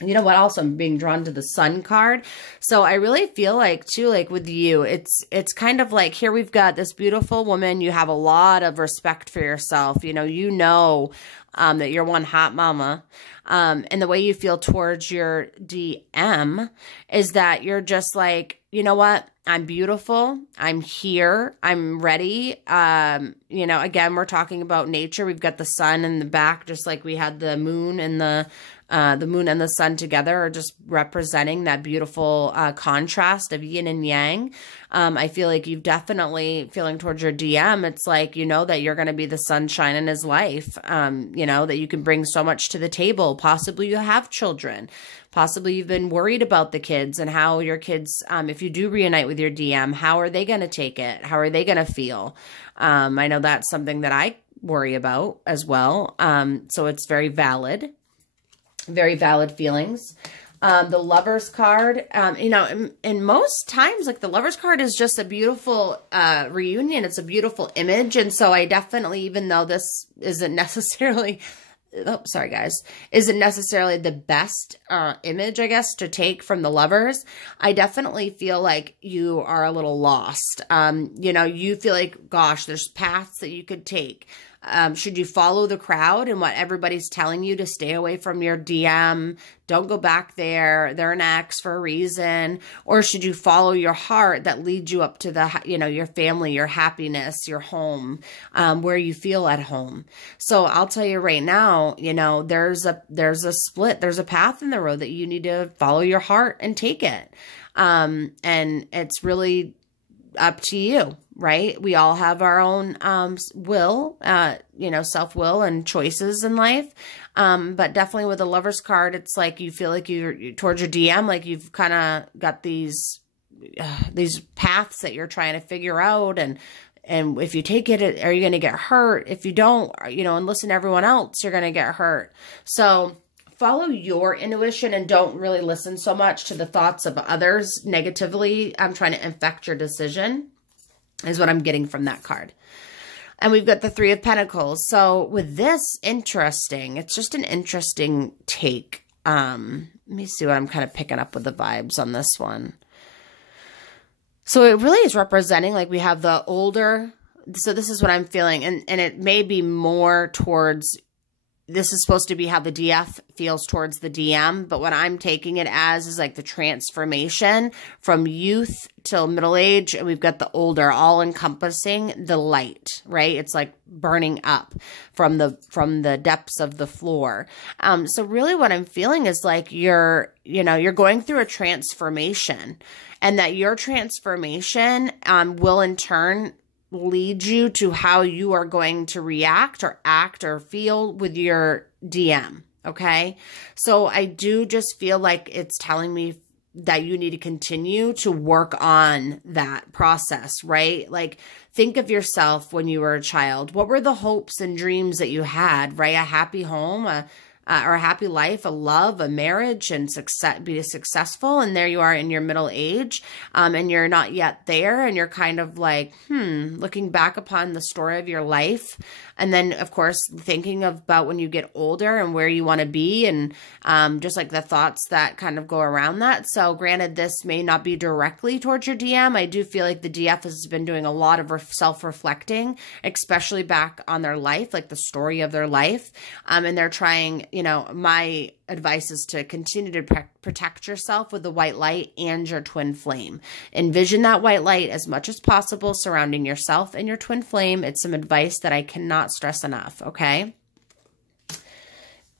you know what else? I'm being drawn to the Sun card. So I really feel like too, like with you, it's kind of like here we've got this beautiful woman. You have a lot of respect for yourself. That you're one hot mama. And the way you feel towards your DM is that you're just like, you know what? I'm beautiful. I'm here. I'm ready. You know, again, we're talking about nature. We've got the sun in the back, just like we had the moon and the moon and the sun together are just representing that beautiful contrast of yin and yang. I feel like you've definitely feeling towards your DM. It's like, you know, that you're going to be the sunshine in his life. You know, that you can bring so much to the table. Possibly you have children. Possibly you've been worried about the kids and how your kids, if you do reunite with your DM, how are they going to take it? How are they going to feel? I know that's something that I worry about as well. So it's very valid feelings. The Lover's card, you know, in most times, like the Lover's card is just a beautiful reunion. It's a beautiful image. And so I definitely, even though this isn't necessarily, oh, sorry guys, isn't necessarily the best image, I guess, to take from the Lovers, I definitely feel like you are a little lost. You know, you feel like, gosh, there's paths that you could take. Should you follow the crowd and what everybody's telling you to stay away from your DM? Don't go back there. They're an ex for a reason. Or should you follow your heart that leads you up to the, you know, your family, your happiness, your home, where you feel at home? So I'll tell you right now, you know, there's a split. There's a path in the road that you need to follow your heart and take it. And it's really up to you, right? We all have our own will, you know, self-will and choices in life. But definitely with the Lover's card, it's like you feel like you're towards your DM, like you've kind of got these paths that you're trying to figure out. And if you take it, are you going to get hurt? If you don't, you know, and listen to everyone else, you're going to get hurt. So follow your intuition and don't really listen so much to the thoughts of others negatively. I'm trying to infect your decision is what I'm getting from that card. And we've got the Three of Pentacles. So with this, interesting. It's just an interesting take. Let me see what I'm kind of picking up with the vibes on this one. So it really is representing, like we have the older. So this is what I'm feeling. And it may be more towards, this is supposed to be how the DF feels towards the DM, but what I'm taking it as is like the transformation from youth till middle age, and we've got the older, all encompassing the light, right? It's like burning up from the depths of the floor. So really what I'm feeling is like you're going through a transformation, and that your transformation will in turn lead you to how you are going to react or act or feel with your DM. Okay. So I do just feel like it's telling me that you need to continue to work on that process, right? Like think of yourself when you were a child. What were the hopes and dreams that you had, right? A happy home, or a happy life, a love, a marriage, and be successful. And there you are in your middle age, and you're not yet there. And you're kind of like, looking back upon the story of your life. And then, of course, thinking about when you get older and where you want to be, and just like the thoughts that kind of go around that. So granted, this may not be directly towards your DM. I do feel like the DF has been doing a lot of self-reflecting, especially back on their life, like the story of their life. And they're trying, you know, my advice is to continue to protect yourself with the white light and your twin flame. Envision that white light as much as possible surrounding yourself and your twin flame. It's some advice that I cannot stress enough. Okay.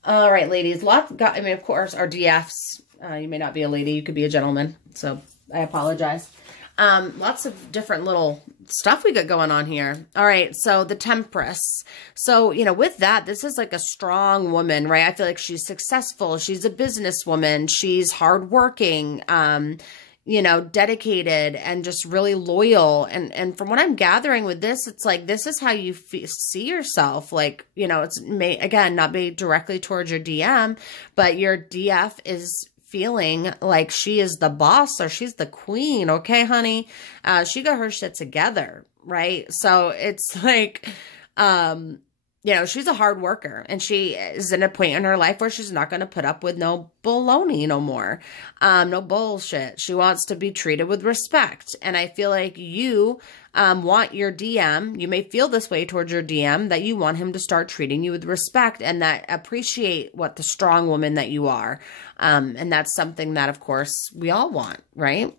All right, ladies. I mean, of course, our DFs, you may not be a lady. You could be a gentleman. So I apologize. Lots of different little stuff we got going on here. All right. So the Tempress. So, you know, with that, this is like a strong woman, right? I feel like she's successful. She's a businesswoman. She's hardworking, you know, dedicated and just really loyal. And from what I'm gathering with this, it's like, this is how you see yourself. Like, you know, it's again, not be directly towards your DM, but your DF is feeling like she is the boss or she's the queen. Okay, honey. She got her shit together. Right. So it's like, you know, she's a hard worker, and she is in a point in her life where she's not going to put up with no baloney no more. No bullshit. She wants to be treated with respect. And I feel like you want your DM, you may feel this way towards your DM, that you want him to start treating you with respect and that appreciate what the strong woman that you are. And that's something that, of course, we all want, right?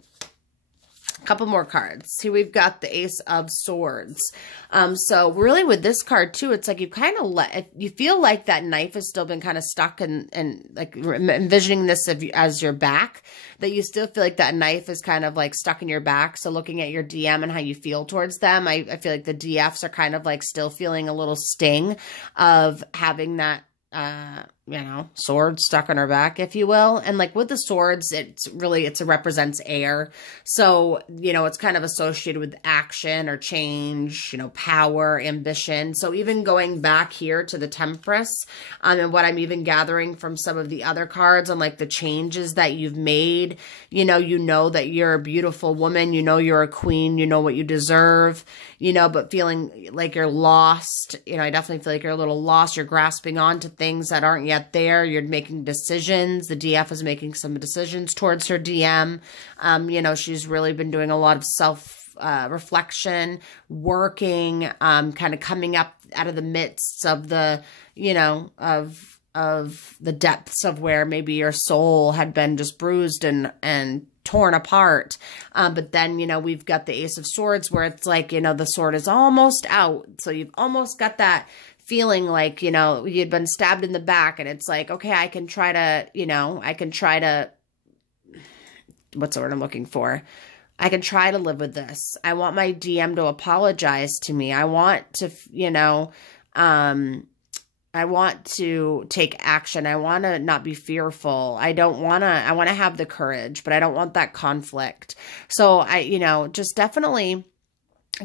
Couple more cards. Here we've got the Ace of Swords. So really with this card too, it's like you kind of you feel like that knife has still been kind of stuck and like envisioning this as your back, that you still feel like that knife is kind of like stuck in your back. So looking at your DM and how you feel towards them, I feel like the DFs are kind of like still feeling a little sting of having that you know, sword stuck on her back, if you will. And like with the swords, it represents air. So, you know, it's kind of associated with action or change, you know, power, ambition. So even going back here to the Tempress, and what I'm even gathering from some of the other cards on like the changes that you've made, you know that you're a beautiful woman, you know, you're a queen, you know what you deserve, you know, but feeling like you're lost, you know, I definitely feel like you're a little lost. You're grasping onto things that aren't yet there. You're making decisions. The DF is making some decisions towards her DM. You know, she's really been doing a lot of self reflection, working, kind of coming up out of the midst of the, you know, of the depths of where maybe your soul had been just bruised and torn apart. But then, you know, we've got the Ace of Swords where it's like, you know, the sword is almost out. So you've almost got that feeling like, you know, you'd been stabbed in the back and it's like, okay, I can try to, what's the word I'm looking for? I can try to live with this. I want my DM to apologize to me. I want to, you know, I want to take action. I want to not be fearful. I want to have the courage, but I don't want that conflict. So you know, just definitely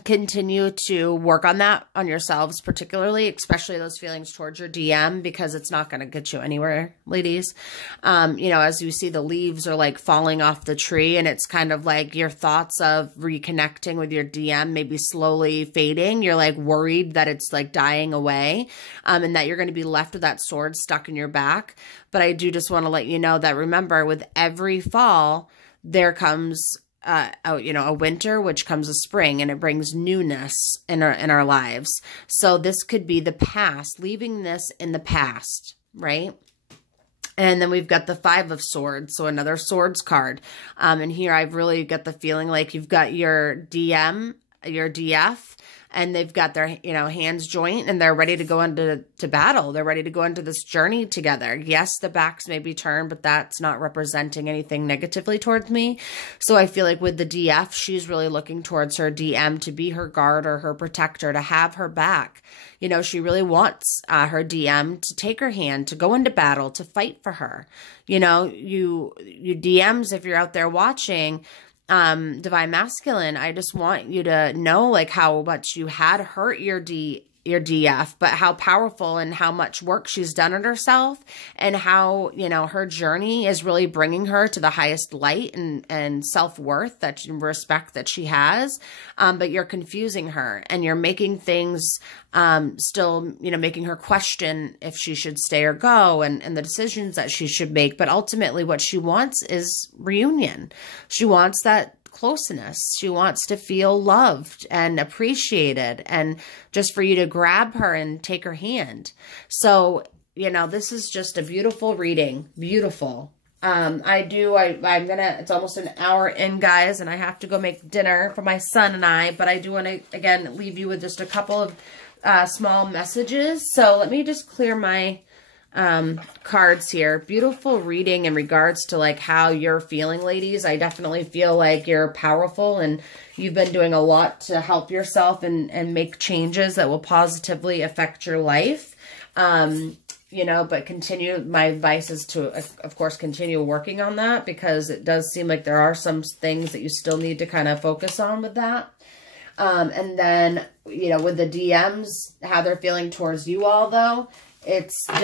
continue to work on that on yourselves, particularly, especially those feelings towards your DM, because it's not going to get you anywhere, ladies. You know, as you see, the leaves are like falling off the tree, and it's kind of like your thoughts of reconnecting with your DM maybe slowly fading. You're like worried that it's like dying away, and that you're going to be left with that sword stuck in your back. But I do just want to let you know that, remember, with every fall, there comes you know, a winter, which comes a spring, and it brings newness in our lives. So this could be the past, leaving this in the past, right? And then we've got the Five of Swords, so another swords card. And here I've really got the feeling like you've got your DM, your DF, and they've got their, you know, hands joint, and they're ready to go into battle. They're ready to go into this journey together. Yes, the backs may be turned, but that's not representing anything negatively towards me. So I feel like with the DF, she's really looking towards her DM to be her guard or her protector, to have her back. You know, she really wants her DM to take her hand, to go into battle, to fight for her. You know, you DMs, if you're out there watching, Divine Masculine, I just want you to know like how much you had hurt your DF, but how powerful and how much work she's done on herself, and how, you know, her journey is really bringing her to the highest light and self-worth, that respect that she has. But you're confusing her, and you're making things, still, you know, making her question if she should stay or go, and the decisions that she should make. But ultimately what she wants is reunion. She wants that closeness. She wants to feel loved and appreciated, and just for you to grab her and take her hand. So, you know, this is just a beautiful reading. Beautiful. I'm gonna, it's almost an hour in, guys, and I have to go make dinner for my son and I, but I do want to, again, leave you with just a couple of small messages. So let me just clear my cards here. Beautiful reading in regards to like how you're feeling, ladies. I definitely feel like you're powerful, and you've been doing a lot to help yourself and make changes that will positively affect your life. You know, but my advice is to, of course, continue working on that, because it does seem like there are some things that you still need to kind of focus on with that. And then, you know, with the DMs, how they're feeling towards you all, though,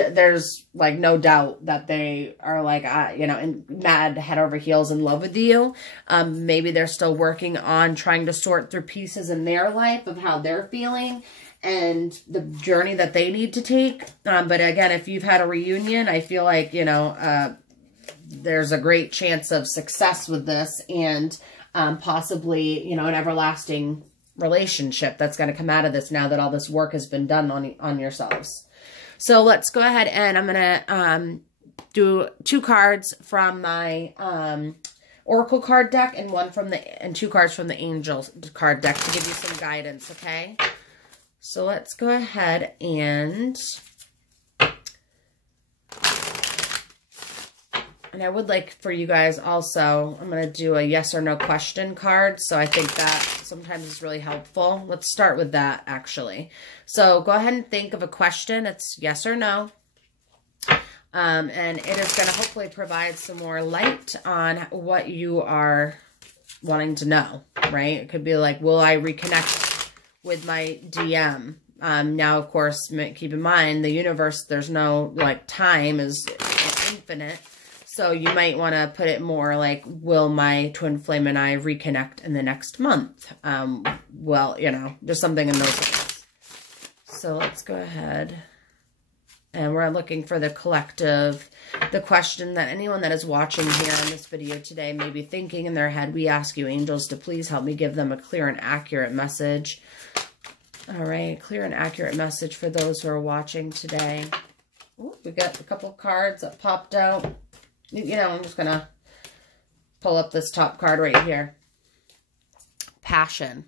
there's like no doubt that they are like, you know, mad head over heels in love with you. Maybe they're still working on trying to sort through pieces in their life of how they're feeling and the journey that they need to take. But again, if you've had a reunion, I feel like, you know, there's a great chance of success with this, and possibly, you know, an everlasting relationship that's going to come out of this now that all this work has been done on yourselves. So let's go ahead, and I'm going to do 2 cards from my Oracle card deck and two cards from the Angel card deck to give you some guidance, okay? So let's go ahead and I would like for you guys also, I'm going to do a yes or no question card. So I think that sometimes is really helpful. Let's start with that, actually. So go ahead and think of a question. It's yes or no. And it is going to hopefully provide some more light on what you are wanting to know, right? It could be like, will I reconnect with my DM? Now, of course, keep in mind, the universe, there's no, like, time is infinite. So you might want to put it more like, will my twin flame and I reconnect in the next month? Well, you know, just something in those ways. So let's go ahead. And we're looking for the collective, the question that anyone that is watching here in this video today may be thinking in their head. We ask you, angels, to please help me give them a clear and accurate message. All right, clear and accurate message for those who are watching today. Ooh, we got a couple of cards that popped out. You know, I'm just going to pull up this top card right here. Passion.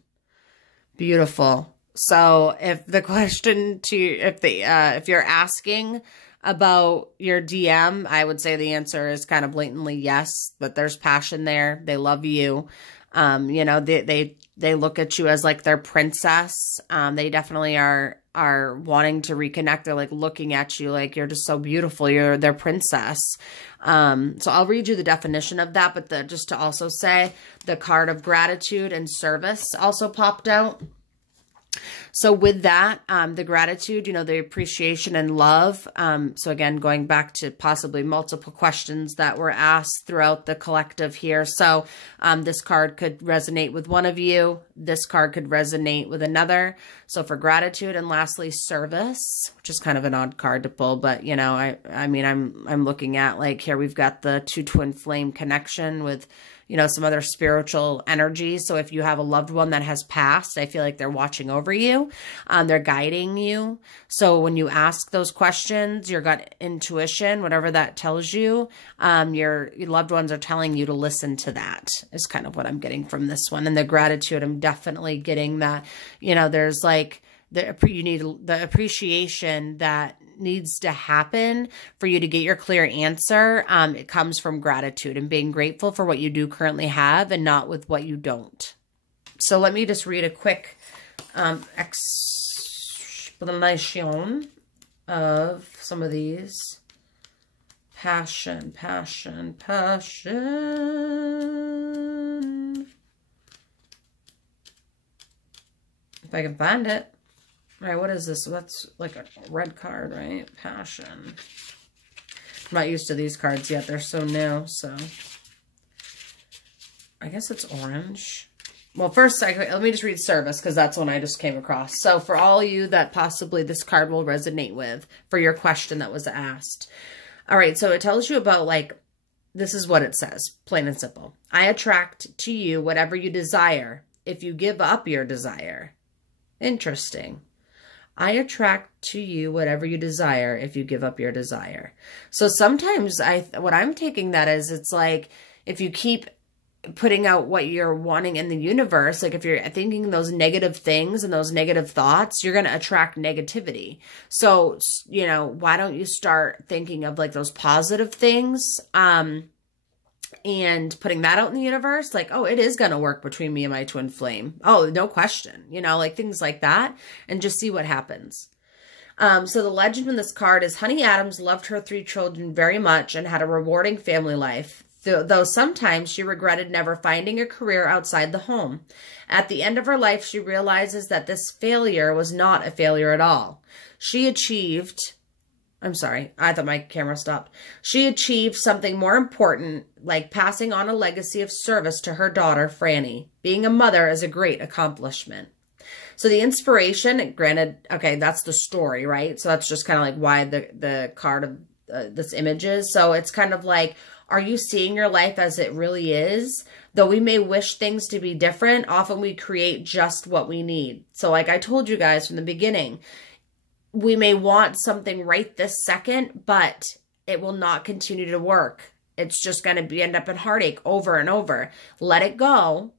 Beautiful. So if the question if you're asking about your DM, I would say the answer is kind of blatantly yes, but there's passion there. They love you. You know, they look at you as like their princess. They definitely are wanting to reconnect. They're like looking at you like you're just so beautiful. You're their princess. So I'll read you the definition of that, but just to also say the card of gratitude and service also popped out. So with that, the gratitude, you know, the appreciation and love. So again, going back to possibly multiple questions that were asked throughout the collective here. So this card could resonate with one of you. This card could resonate with another. So for gratitude, and lastly, service, which is kind of an odd card to pull, but you know, I mean, I'm looking at like here we've got the two twin flame connection with, you know, some other spiritual energy. So if you have a loved one that has passed, I feel like they're watching over you. They're guiding you. So when you ask those questions, your gut intuition, whatever that tells you, your loved ones are telling you to listen to that is kind of what I'm getting from this one. And the gratitude, I'm definitely getting that, you know, there's like, you need the appreciation that needs to happen for you to get your clear answer. It comes from gratitude and being grateful for what you do currently have and not with what you don't. So let me just read a quick explanation of some of these. Passion, passion, passion. If I can find it. All right, what is this? That's like a red card, right? Passion. I'm not used to these cards yet. They're so new, so. I guess it's orange. Well, first, let me just read service, because that's one I just came across. So for all you that possibly this card will resonate with for your question that was asked. All right, so it tells you about, like, this is what it says, plain and simple. I attract to you whatever you desire if you give up your desire. Interesting. I attract to you whatever you desire if you give up your desire. So sometimes what I'm taking that as, it's like if you keep putting out what you're wanting in the universe, like if you're thinking those negative things and those negative thoughts, you're going to attract negativity. So, you know, why don't you start thinking of like those positive things, and putting that out in the universe, like, oh, it is going to work between me and my twin flame. Oh, no question. You know, like things like that, and just see what happens. So the legend in this card is Honey Adams loved her 3 children very much and had a rewarding family life, though sometimes she regretted never finding a career outside the home. At the end of her life, she realizes that this failure was not a failure at all. She achieved... I'm sorry, I thought my camera stopped. She achieved something more important, like passing on a legacy of service to her daughter, Franny. Being a mother is a great accomplishment. So the inspiration, granted, okay, that's the story, right? So that's just kind of like why the card of this image is. So it's kind of like, are you seeing your life as it really is? Though we may wish things to be different, often we create just what we need. So like I told you guys from the beginning, we may want something right this second, but it will not continue to work it's just going to be end up in heartache over and over. Let it go.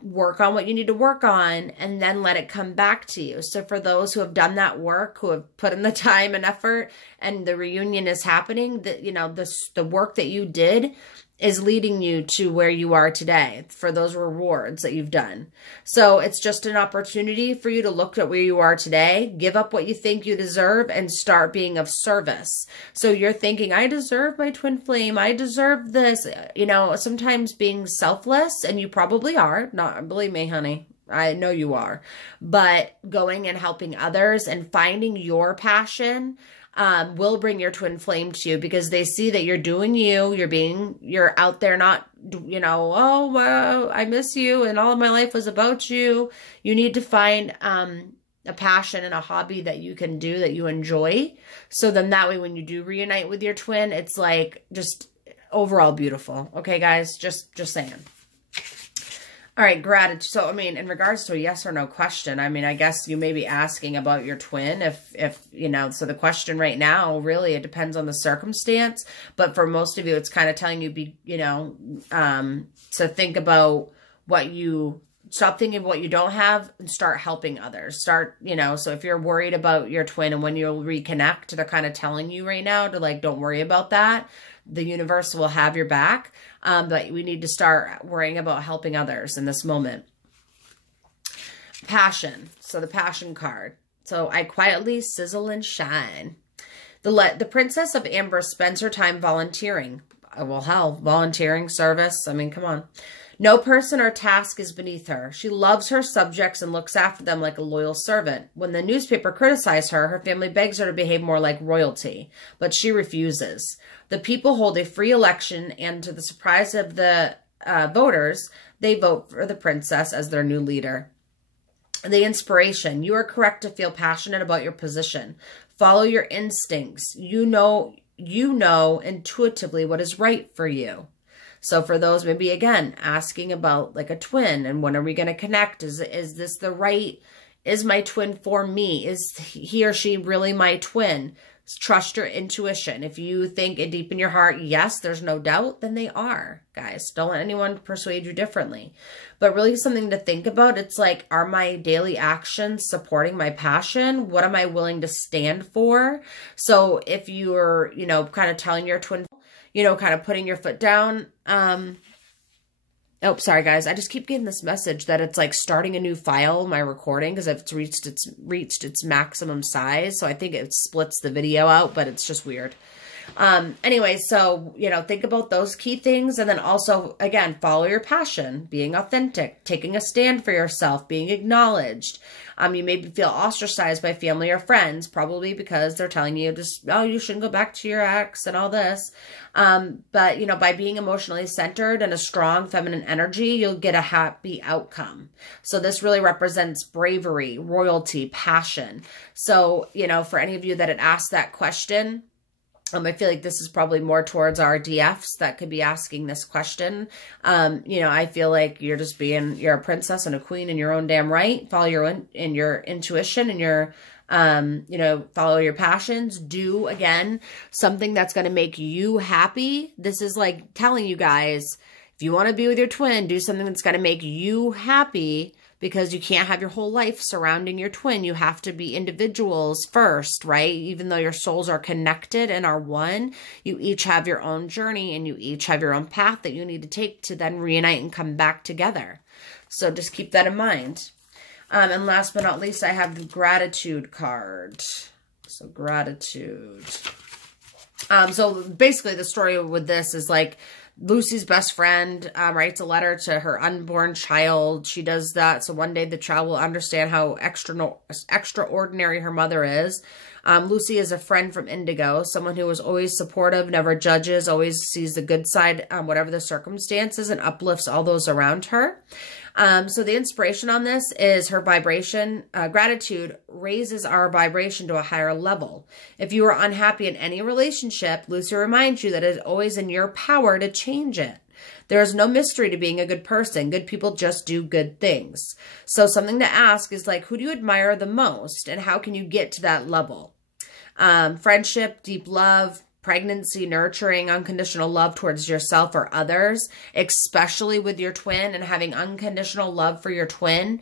Work on what you need to work on, and then let it come back to you. So for those who have done that work, who have put in the time and effort, and the reunion is happening, that, you know, the work that you did is leading you to where you are today for those rewards that you've done. So it's just an opportunity for you to look at where you are today, give up what you think you deserve, and start being of service. So you're thinking, I deserve my twin flame. I deserve this. You know, sometimes being selfless, and you probably are, not, believe me, honey, I know you are, but going and helping others and finding your passion will bring your twin flame to you, because they see that you're doing you, you're out there, not, you know, oh, wow, I miss you and all of my life was about you. You need to find a passion and a hobby that you can do that you enjoy. So then that way, when you do reunite with your twin, it's like just overall beautiful. Okay, guys, just saying. All right, gratitude. So, I mean, in regards to a yes or no question, I mean, I guess you may be asking about your twin if you know, so the question right now, really, it depends on the circumstance. But for most of you, it's kind of telling you, to think about stop thinking of what you don't have and start helping others. Start, you know, so if you're worried about your twin and when you'll reconnect, they're kind of telling you right now to, like, don't worry about that. The universe will have your back. But we need to start worrying about helping others in this moment. Passion. So the passion card. So I quietly sizzle and shine. The Princess of Amber spends her time volunteering. Well, hell, volunteering, service. I mean, come on. No person or task is beneath her. She loves her subjects and looks after them like a loyal servant. When the newspaper criticizes her, her family begs her to behave more like royalty, but she refuses. The people hold a free election, and to the surprise of the voters, they vote for the princess as their new leader. The inspiration. You are correct to feel passionate about your position. Follow your instincts. You know intuitively what is right for you. So for those, maybe again, asking about like a twin and when are we going to connect? Is this the right, is my twin for me? Is he or she really my twin? Trust your intuition. If you think it deep in your heart, yes, there's no doubt, then they are, guys. Don't let anyone persuade you differently. But really something to think about. It's like, are my daily actions supporting my passion? What am I willing to stand for? So if you're, you know, kind of telling your twin, you know, kind of putting your foot down. Oh, sorry, guys. I just keep getting this message that it's like starting a new file, my recording, because it's reached its maximum size. So I think it splits the video out, but it's just weird. Anyway, so, you know, think about those key things. And then also, again, follow your passion, being authentic, taking a stand for yourself, being acknowledged. You maybe feel ostracized by family or friends, probably because they're telling you just, oh, you shouldn't go back to your ex and all this. But, you know, by being emotionally centered and a strong feminine energy, you'll get a happy outcome. So this really represents bravery, royalty, passion. So, you know, for any of you that had asked that question, I feel like this is probably more towards our DFs that could be asking this question. You know, I feel like you're a princess and a queen in your own damn right. Follow your intuition and your, you know, follow your passions. Do, again, something that's going to make you happy. This is like telling you guys, if you want to be with your twin, do something that's going to make you happy, because you can't have your whole life surrounding your twin. You have to be individuals first, right? Even though your souls are connected and are one, you each have your own journey and you each have your own path that you need to take to then reunite and come back together. So just keep that in mind. And last but not least, I have the gratitude card. So gratitude. So basically the story with this is like, Lucy's best friend writes a letter to her unborn child. She does that so one day the child will understand how extraordinary her mother is. Lucy is a friend from Indigo, someone who is always supportive, never judges, always sees the good side, whatever the circumstances, and uplifts all those around her. So the inspiration on this is her vibration. Gratitude raises our vibration to a higher level. If you are unhappy in any relationship, Lucy reminds you that it is always in your power to change it. There is no mystery to being a good person. Good people just do good things. So something to ask is like, who do you admire the most and how can you get to that level? Friendship, deep love, pregnancy, nurturing, unconditional love towards yourself or others, especially with your twin, and having unconditional love for your twin,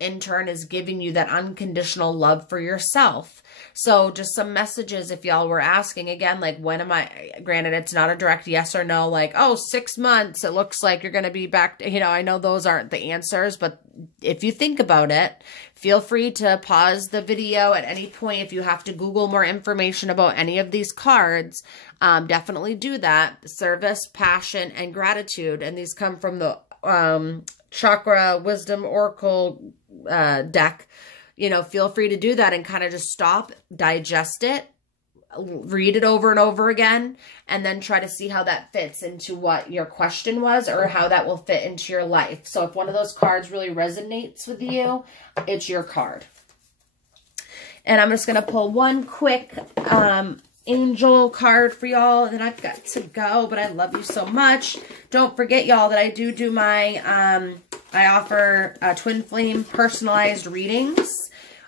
in turn is giving you that unconditional love for yourself. So just some messages, if y'all were asking again, like, when am I, granted, it's not a direct yes or no, like, oh, 6 months, it looks like you're going to be back. You know, I know those aren't the answers, but if you think about it, feel free to pause the video at any point. If you have to Google more information about any of these cards, definitely do that. Service, passion, and gratitude. And these come from the Chakra Wisdom Oracle deck. You know, feel free to do that and kind of just stop, digest it, read it over and over again, and then try to see how that fits into what your question was or how that will fit into your life. So if one of those cards really resonates with you, it's your card. And I'm just going to pull one quick angel card for y'all, and then I've got to go, but I love you so much. Don't forget, y'all, that I do my, I offer Twinflame personalized readings.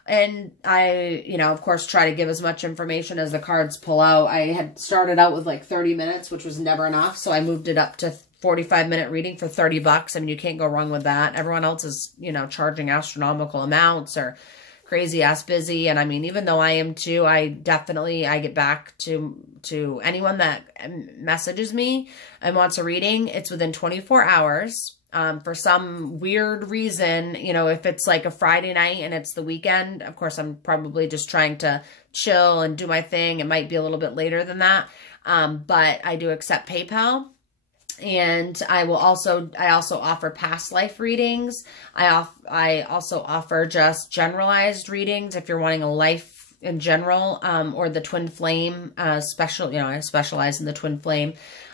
And I, you know, of course, try to give as much information as the cards pull out. I had started out with like 30 minutes, which was never enough. So I moved it up to 45-minute reading for $30. I mean, you can't go wrong with that. Everyone else is, you know, charging astronomical amounts or crazy ass busy. And I mean, even though I am too, I get back to anyone that messages me and wants a reading. It's within 24 hours. For some weird reason, you know, if it's like a Friday night and it's the weekend, of course, I'm probably just trying to chill and do my thing. It might be a little bit later than that. But I do accept PayPal. And I also offer past life readings. I also offer just generalized readings if you're wanting a life in general, or the twin flame, special, you know, I specialize in the twin flame.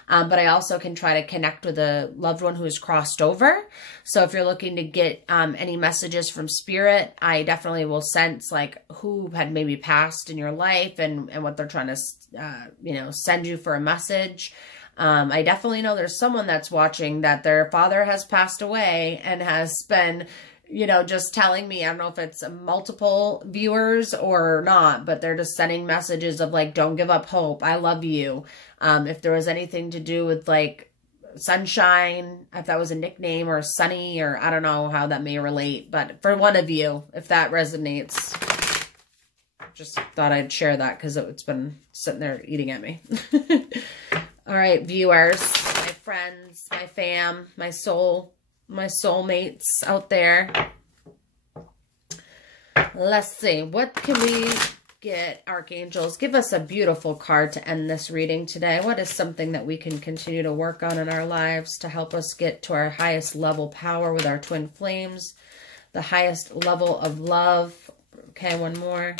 But I also can try to connect with a loved one who has crossed over. So if you're looking to get any messages from spirit, I definitely will sense like who had maybe passed in your life and what they're trying to, you know, send you for a message. I definitely know there's someone that's watching that their father has passed away and has been, you know, just telling me, I don't know if it's multiple viewers or not, but they're just sending messages of like, don't give up hope. I love you. If there was anything to do with like sunshine, if that was a nickname, or sunny, or I don't know how that may relate, but for one of you, if that resonates, just thought I'd share that because it's been sitting there eating at me. All right, viewers, my friends, my fam, my soulmates out there. Let's see. What can we get, archangels? Give us a beautiful card to end this reading today. What is something that we can continue to work on in our lives to help us get to our highest level power with our twin flames? The highest level of love. Okay, one more.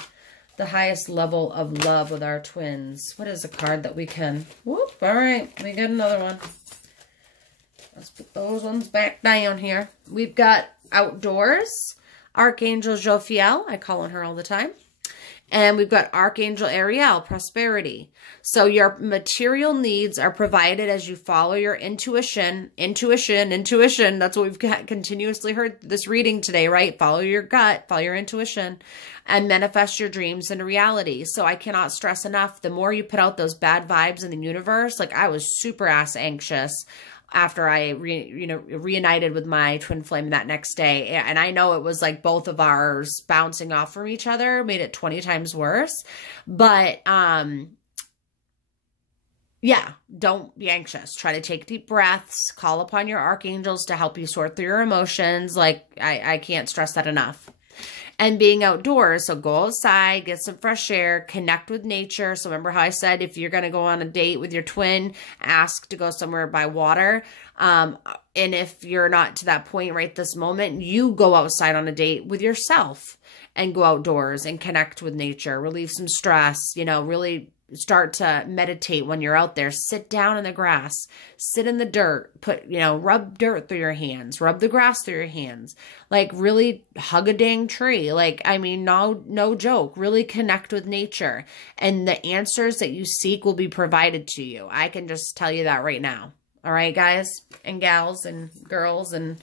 The highest level of love with our twins. What is a card that we can... Whoop, all right, we got another one. Let's put those ones back down here. We've got outdoors, Archangel Jophiel. I call on her all the time. And we've got Archangel Ariel, prosperity. So your material needs are provided as you follow your intuition. Intuition. That's what we've continuously heard this reading today, right? Follow your gut, follow your intuition, and manifest your dreams into reality. So I cannot stress enough, the more you put out those bad vibes in the universe, like I was super ass anxious after I reunited with my twin flame that next day. And I know it was like both of ours bouncing off from each other made it 20 times worse. But, yeah, don't be anxious. Try to take deep breaths, call upon your archangels to help you sort through your emotions. Like I can't stress that enough. And being outdoors, so go outside, get some fresh air, connect with nature. So remember how I said if you're going to go on a date with your twin, ask to go somewhere by water. And if you're not to that point right this moment, you go outside on a date with yourself and go outdoors and connect with nature, relieve some stress, you know, really start to meditate when you're out there. Sit down in the grass, sit in the dirt, rub dirt through your hands, rub the grass through your hands, like really hug a dang tree. Like, I mean, no joke, really connect with nature, and the answers that you seek will be provided to you. I can just tell you that right now. All right, guys and gals and girls and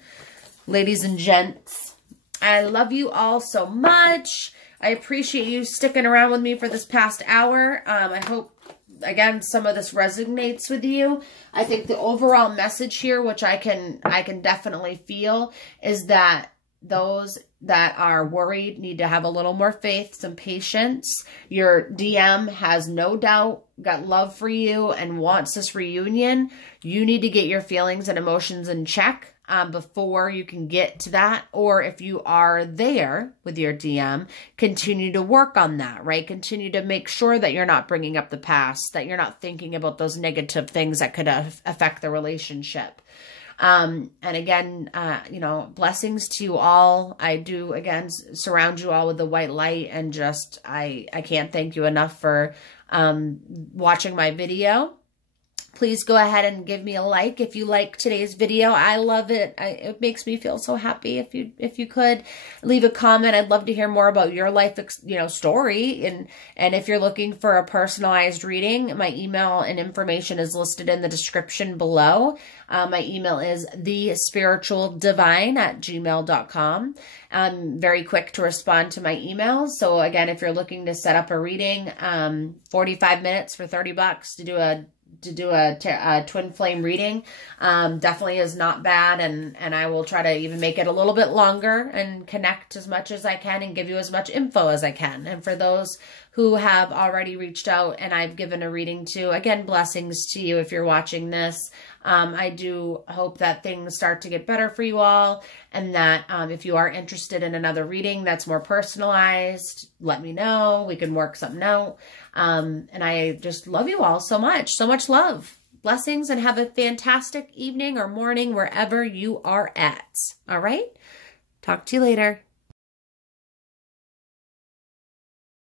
ladies and gents, I love you all so much. I appreciate you sticking around with me for this past hour. I hope again, some of this resonates with you, I think the overall message here, which I can definitely feel, is that those that are worried need to have a little more faith, some patience. Your DM has no doubt got love for you and wants this reunion. You need to get your feelings and emotions in check before you can get to that. Or if you are there with your DM, continue to work on that, right? Continue to make sure that you're not bringing up the past, that you're not thinking about those negative things that could affect the relationship. And again, you know, blessings to you all. I do, again, surround you all with the white light, and just, I can't thank you enough for, watching my video. Please go ahead and give me a like if you like today's video. I love it. It makes me feel so happy. If you could leave a comment, I'd love to hear more about your life, you know, story. And if you're looking for a personalized reading, my email and information is listed in the description below. My email is thespiritualdivine@gmail.com. I'm very quick to respond to my emails. So again, if you're looking to set up a reading, 45 minutes for $30 to do a Twinflame reading, definitely is not bad. And I will try to even make it a little bit longer and connect as much as I can and give you as much info as I can. And for those who have already reached out and I've given a reading to, again, blessings to you if you're watching this. I do hope that things start to get better for you all, and that if you are interested in another reading that's more personalized, let me know. We can work something out. And I just love you all so much. So much love. Blessings, and have a fantastic evening or morning wherever you are at. All right? Talk to you later.